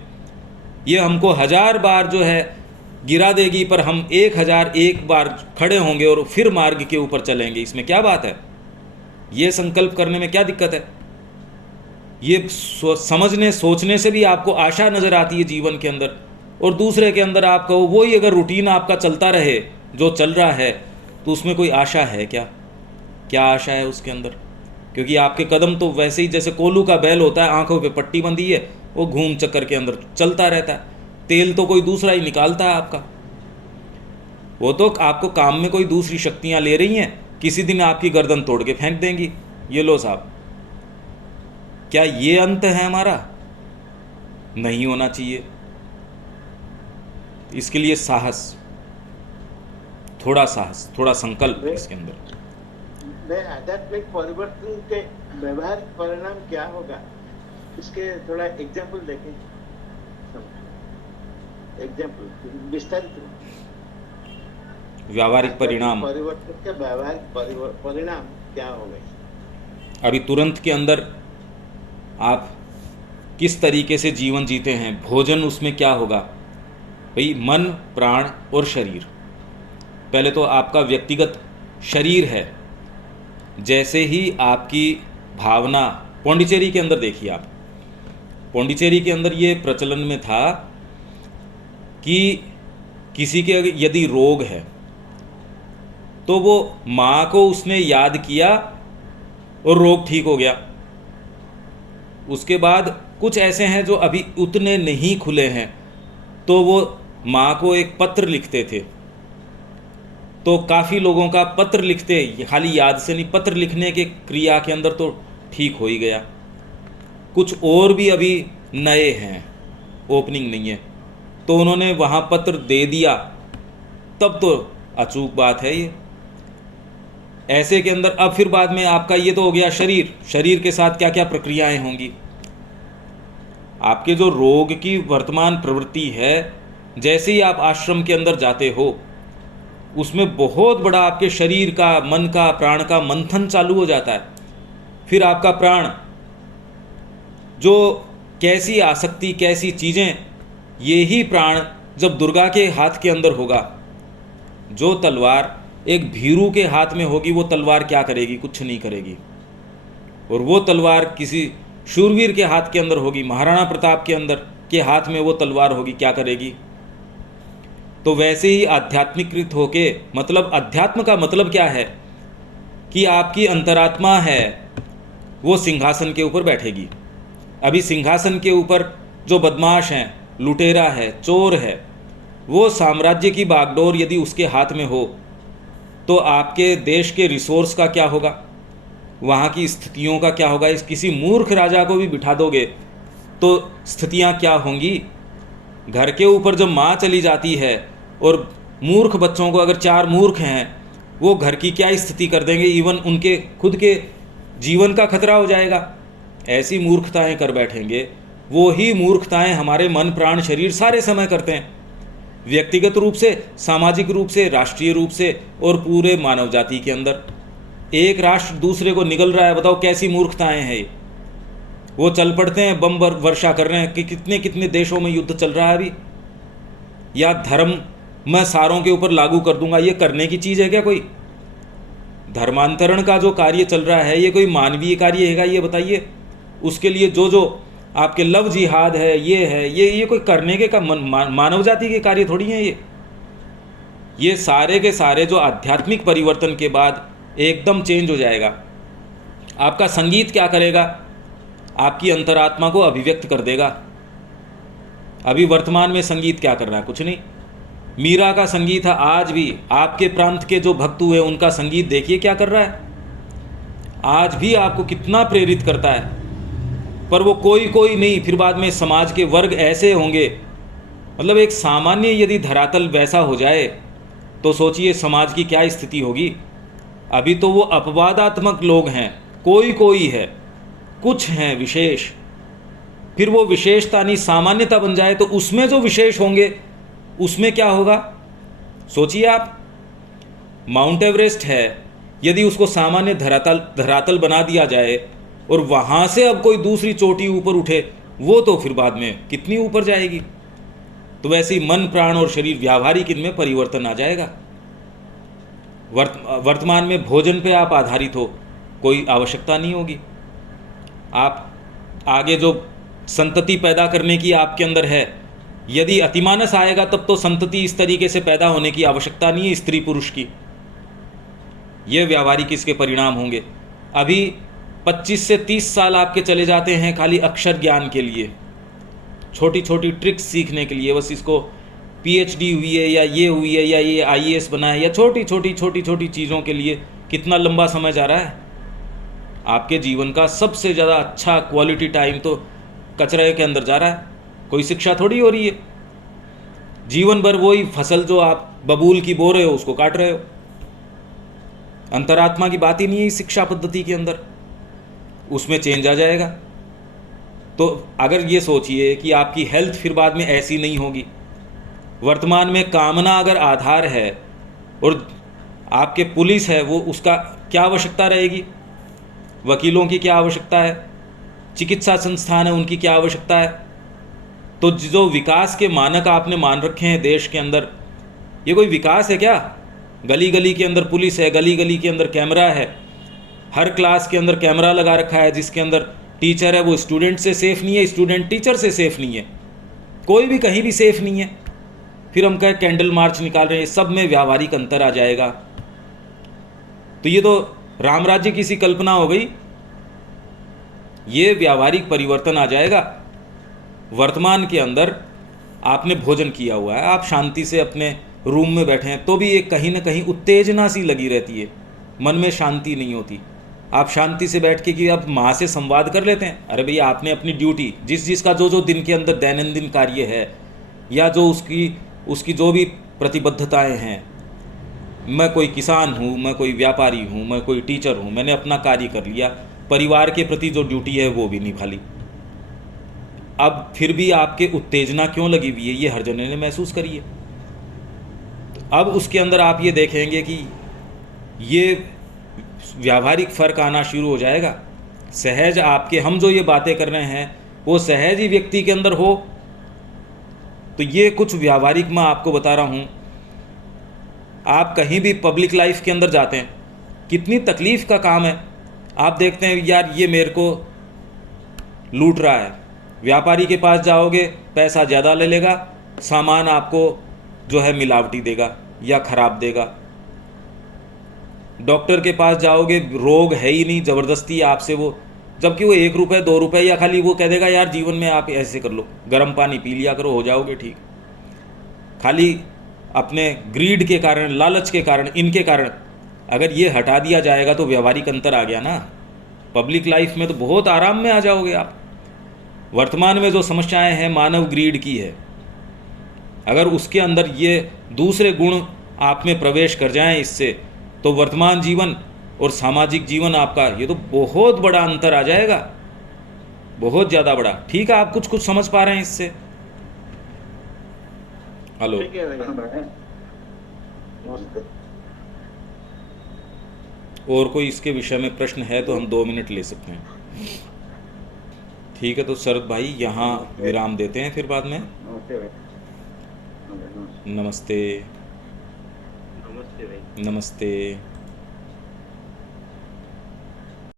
ये हमको 1000 बार जो है गिरा देगी, पर हम 1001 बार खड़े होंगे और फिर मार्ग के ऊपर चलेंगे। इसमें क्या बात है? ये संकल्प करने में क्या दिक्कत है? ये समझने सोचने से भी आपको आशा नज़र आती है जीवन के अंदर, और दूसरे के अंदर आप कहो वही अगर रूटीन आपका चलता रहे जो चल रहा है, तो उसमें कोई आशा है क्या? क्या आशा है उसके अंदर? क्योंकि आपके कदम तो वैसे ही जैसे कोल्हू का बैल होता है, आंखों पे पट्टी बंधी है, वो घूम चक्कर के अंदर चलता रहता है, तेल तो कोई दूसरा ही निकालता है आपका। वो तो आपको काम में कोई दूसरी शक्तियां ले रही हैं, किसी दिन आपकी गर्दन तोड़ के फेंक देंगी, ये लो साहब। क्या ये अंत है हमारा? नहीं होना चाहिए। इसके लिए साहस, थोड़ा साहस, थोड़ा संकल्प इसके अंदर। आध्यात्मिक परिवर्तन के व्यवहारिक परिणाम क्या होगा, इसके थोड़ा एग्जाम्पल देखें। एग्जाम्पल विस्तारित व्यावहारिक परिणाम, परिवर्तन के व्यावहारिक परिणाम क्या होंगे? अभी तुरंत के अंदर आप किस तरीके से जीवन जीते हैं, भोजन उसमें क्या होगा भाई? मन, प्राण और शरीर। पहले तो आपका व्यक्तिगत शरीर है, जैसे ही आपकी भावना, पौंडीचेरी के अंदर देखिए आप, पौंडीचेरी के अंदर ये प्रचलन में था कि किसी के यदि रोग है तो वो माँ को उसने याद किया और रोग ठीक हो गया। उसके बाद कुछ ऐसे हैं जो अभी उतने नहीं खुले हैं, तो वो माँ को एक पत्र लिखते थे। तो काफ़ी लोगों का पत्र लिखते, खाली याद से नहीं, पत्र लिखने के क्रिया के अंदर तो ठीक हो ही गया। कुछ और भी अभी नए हैं, ओपनिंग नहीं है, तो उन्होंने वहाँ पत्र दे दिया, तब तो अचूक बात है ये। ऐसे के अंदर अब फिर बाद में आपका ये तो हो गया शरीर, शरीर के साथ क्या क्या प्रक्रियाएं होंगी। आपके जो रोग की वर्तमान प्रवृत्ति है, जैसे ही आप आश्रम के अंदर जाते हो, उसमें बहुत बड़ा आपके शरीर का, मन का, प्राण का मंथन चालू हो जाता है। फिर आपका प्राण, जो कैसी आसक्ति, कैसी चीज़ें, ये ही प्राण जब दुर्गा के हाथ के अंदर होगा, जो तलवार एक भीरू के हाथ में होगी, वो तलवार क्या करेगी? कुछ नहीं करेगी। और वो तलवार किसी शूरवीर के हाथ के अंदर होगी, महाराणा प्रताप के अंदर के हाथ में वो तलवार होगी, क्या करेगी? तो वैसे ही आध्यात्मिकृत होके, मतलब अध्यात्म का मतलब क्या है कि आपकी अंतरात्मा है वो सिंहासन के ऊपर बैठेगी। अभी सिंहासन के ऊपर जो बदमाश हैं, लुटेरा है, चोर है, वो साम्राज्य की बागडोर यदि उसके हाथ में हो, तो आपके देश के रिसोर्स का क्या होगा, वहाँ की स्थितियों का क्या होगा? इस किसी मूर्ख राजा को भी बिठा दोगे तो स्थितियाँ क्या होंगी? घर के ऊपर जब माँ चली जाती है और मूर्ख बच्चों को, अगर 4 मूर्ख हैं, वो घर की क्या स्थिति कर देंगे? इवन उनके खुद के जीवन का खतरा हो जाएगा। ऐसी मूर्खताएं कर बैठेंगे। वो ही मूर्खताएं हमारे मन, प्राण, शरीर सारे समय करते हैं, व्यक्तिगत रूप से, सामाजिक रूप से, राष्ट्रीय रूप से, और पूरे मानव जाति के अंदर। एक राष्ट्र दूसरे को निगल रहा है, बताओ कैसी मूर्खताएं हैं ये। वो चल पड़ते हैं, बम वर्षा कर रहे हैं कि कितने कितने देशों में युद्ध चल रहा है अभी, या धर्म मैं सारों के ऊपर लागू कर दूंगा, ये करने की चीज़ है क्या कोई? धर्मांतरण का जो कार्य चल रहा है ये कोई मानवीय कार्य है क्या, ये बताइए? उसके लिए जो जो आपके लव जिहाद है, ये कोई करने के का मानव जाति के कार्य थोड़ी हैं ये सारे के सारे जो आध्यात्मिक परिवर्तन के बाद एकदम चेंज हो जाएगा। आपका संगीत क्या करेगा? आपकी अंतरात्मा को अभिव्यक्त कर देगा। अभी वर्तमान में संगीत क्या कर रहा है? कुछ नहीं। मीरा का संगीत है, आज भी आपके प्रांत के जो भक्त हुए उनका संगीत देखिए क्या कर रहा है, आज भी आपको कितना प्रेरित करता है। पर वो कोई नहीं, फिर बाद में समाज के वर्ग ऐसे होंगे, मतलब एक सामान्य यदि धरातल वैसा हो जाए तो सोचिए समाज की क्या स्थिति होगी। अभी तो वो अपवादात्मक लोग हैं, कोई है, कुछ हैं विशेष, फिर वो विशेषता नहीं सामान्यता बन जाए तो उसमें जो विशेष होंगे उसमें क्या होगा? सोचिए आप, माउंट एवरेस्ट है, यदि उसको सामान्य धरातल बना दिया जाए और वहाँ से अब कोई दूसरी चोटी ऊपर उठे, वो तो फिर बाद में कितनी ऊपर जाएगी। तो वैसे ही मन, प्राण और शरीर व्यावहारिक इनमें परिवर्तन आ जाएगा। वर्तमान में भोजन पे आप आधारित हो, कोई आवश्यकता नहीं होगी। आप आगे जो संतति पैदा करने की आपके अंदर है, यदि अतिमानस आएगा तब तो संतति इस तरीके से पैदा होने की आवश्यकता नहीं है स्त्री पुरुष की। ये व्यावहारिक इसके परिणाम होंगे। अभी 25 से 30 साल आपके चले जाते हैं खाली अक्षर ज्ञान के लिए, छोटी छोटी ट्रिक्स सीखने के लिए। बस इसको PhD हुई है या ये हुई है या ये IAS बना है, या छोटी छोटी चीज़ों के लिए कितना लंबा समय जा रहा है। आपके जीवन का सबसे ज़्यादा अच्छा क्वालिटी टाइम तो कचरे के अंदर जा रहा है, कोई शिक्षा थोड़ी हो रही है। जीवन भर वही फसल जो आप बबूल की बो रहे हो उसको काट रहे हो। अंतरात्मा की बात ही नहीं है इस शिक्षा पद्धति के अंदर, उसमें चेंज आ जाएगा। तो अगर ये सोचिए कि आपकी हेल्थ फिर बाद में ऐसी नहीं होगी। वर्तमान में कामना अगर आधार है और आपके पुलिस है, वो उसका क्या आवश्यकता रहेगी? वकीलों की क्या आवश्यकता है? चिकित्सा संस्थान है, उनकी क्या आवश्यकता है? तो जो विकास के मानक आपने मान रखे हैं देश के अंदर, ये कोई विकास है क्या? गली गली के अंदर पुलिस है, गली गली के अंदर कैमरा है, हर क्लास के अंदर कैमरा लगा रखा है, जिसके अंदर टीचर है वो स्टूडेंट से सेफ नहीं है, स्टूडेंट टीचर से सेफ नहीं है, कोई भी कहीं भी सेफ नहीं है। फिर हम कहें कैंडल मार्च निकाल रहे हैं, सब में व्यावहारिक अंतर आ जाएगा। तो ये तो राम राज्य की सी कल्पना हो गई, ये व्यावहारिक परिवर्तन आ जाएगा। वर्तमान के अंदर आपने भोजन किया हुआ है, आप शांति से अपने रूम में बैठे हैं, तो भी एक कहीं ना कहीं उत्तेजना सी लगी रहती है, मन में शांति नहीं होती। आप शांति से बैठ के कि आप माँ से संवाद कर लेते हैं, अरे भैया आपने अपनी ड्यूटी, जिसका जो दिन के अंदर दैनंदिन कार्य है, या जो उसकी जो भी प्रतिबद्धताएं हैं, मैं कोई किसान हूँ, मैं कोई व्यापारी हूँ, मैं कोई टीचर हूँ, मैंने अपना कार्य कर लिया, परिवार के प्रति जो ड्यूटी है वो भी निभा ली। अब फिर भी आपके उत्तेजना क्यों लगी हुई है, ये हर जने ने महसूस करी है। अब उसके अंदर आप ये देखेंगे कि ये व्यावहारिक फ़र्क आना शुरू हो जाएगा। सहज आपके हम जो ये बातें कर रहे हैं वो सहज ही व्यक्ति के अंदर हो। तो ये कुछ व्यावहारिक मैं आपको बता रहा हूँ। आप कहीं भी पब्लिक लाइफ के अंदर जाते हैं, कितनी तकलीफ़ का काम है। आप देखते हैं यार ये मेरे को लूट रहा है, व्यापारी के पास जाओगे पैसा ज़्यादा ले लेगा, सामान आपको जो है मिलावटी देगा या ख़राब देगा। डॉक्टर के पास जाओगे, रोग है ही नहीं, ज़बरदस्ती आपसे वो, जबकि वो 1 रुपये 2 रुपये या खाली वो कह देगा यार जीवन में आप ऐसे कर लो, गर्म पानी पी लिया करो, हो जाओगे ठीक। खाली अपने ग्रीड के कारण, लालच के कारण, इनके कारण अगर ये हटा दिया जाएगा तो व्यावहारिक अंतर आ गया ना। पब्लिक लाइफ में तो बहुत आराम में आ जाओगे आप। वर्तमान में जो समस्याएं हैं मानव ग्रीड की है, अगर उसके अंदर ये दूसरे गुण आप में प्रवेश कर जाएं इससे, तो वर्तमान जीवन और सामाजिक जीवन आपका ये तो बहुत बड़ा अंतर आ जाएगा, बहुत ज़्यादा बड़ा। ठीक है, आप कुछ समझ पा रहे हैं इससे? हेलो, ठीक है भैया, नमस्ते। और कोई इसके विषय में प्रश्न है तो हम 2 मिनट ले सकते हैं। ठीक है, तो शरद भाई यहाँ विराम देते हैं, फिर बाद में नमस्ते भैया। नमस्ते। नमस्ते भाई। नमस्ते।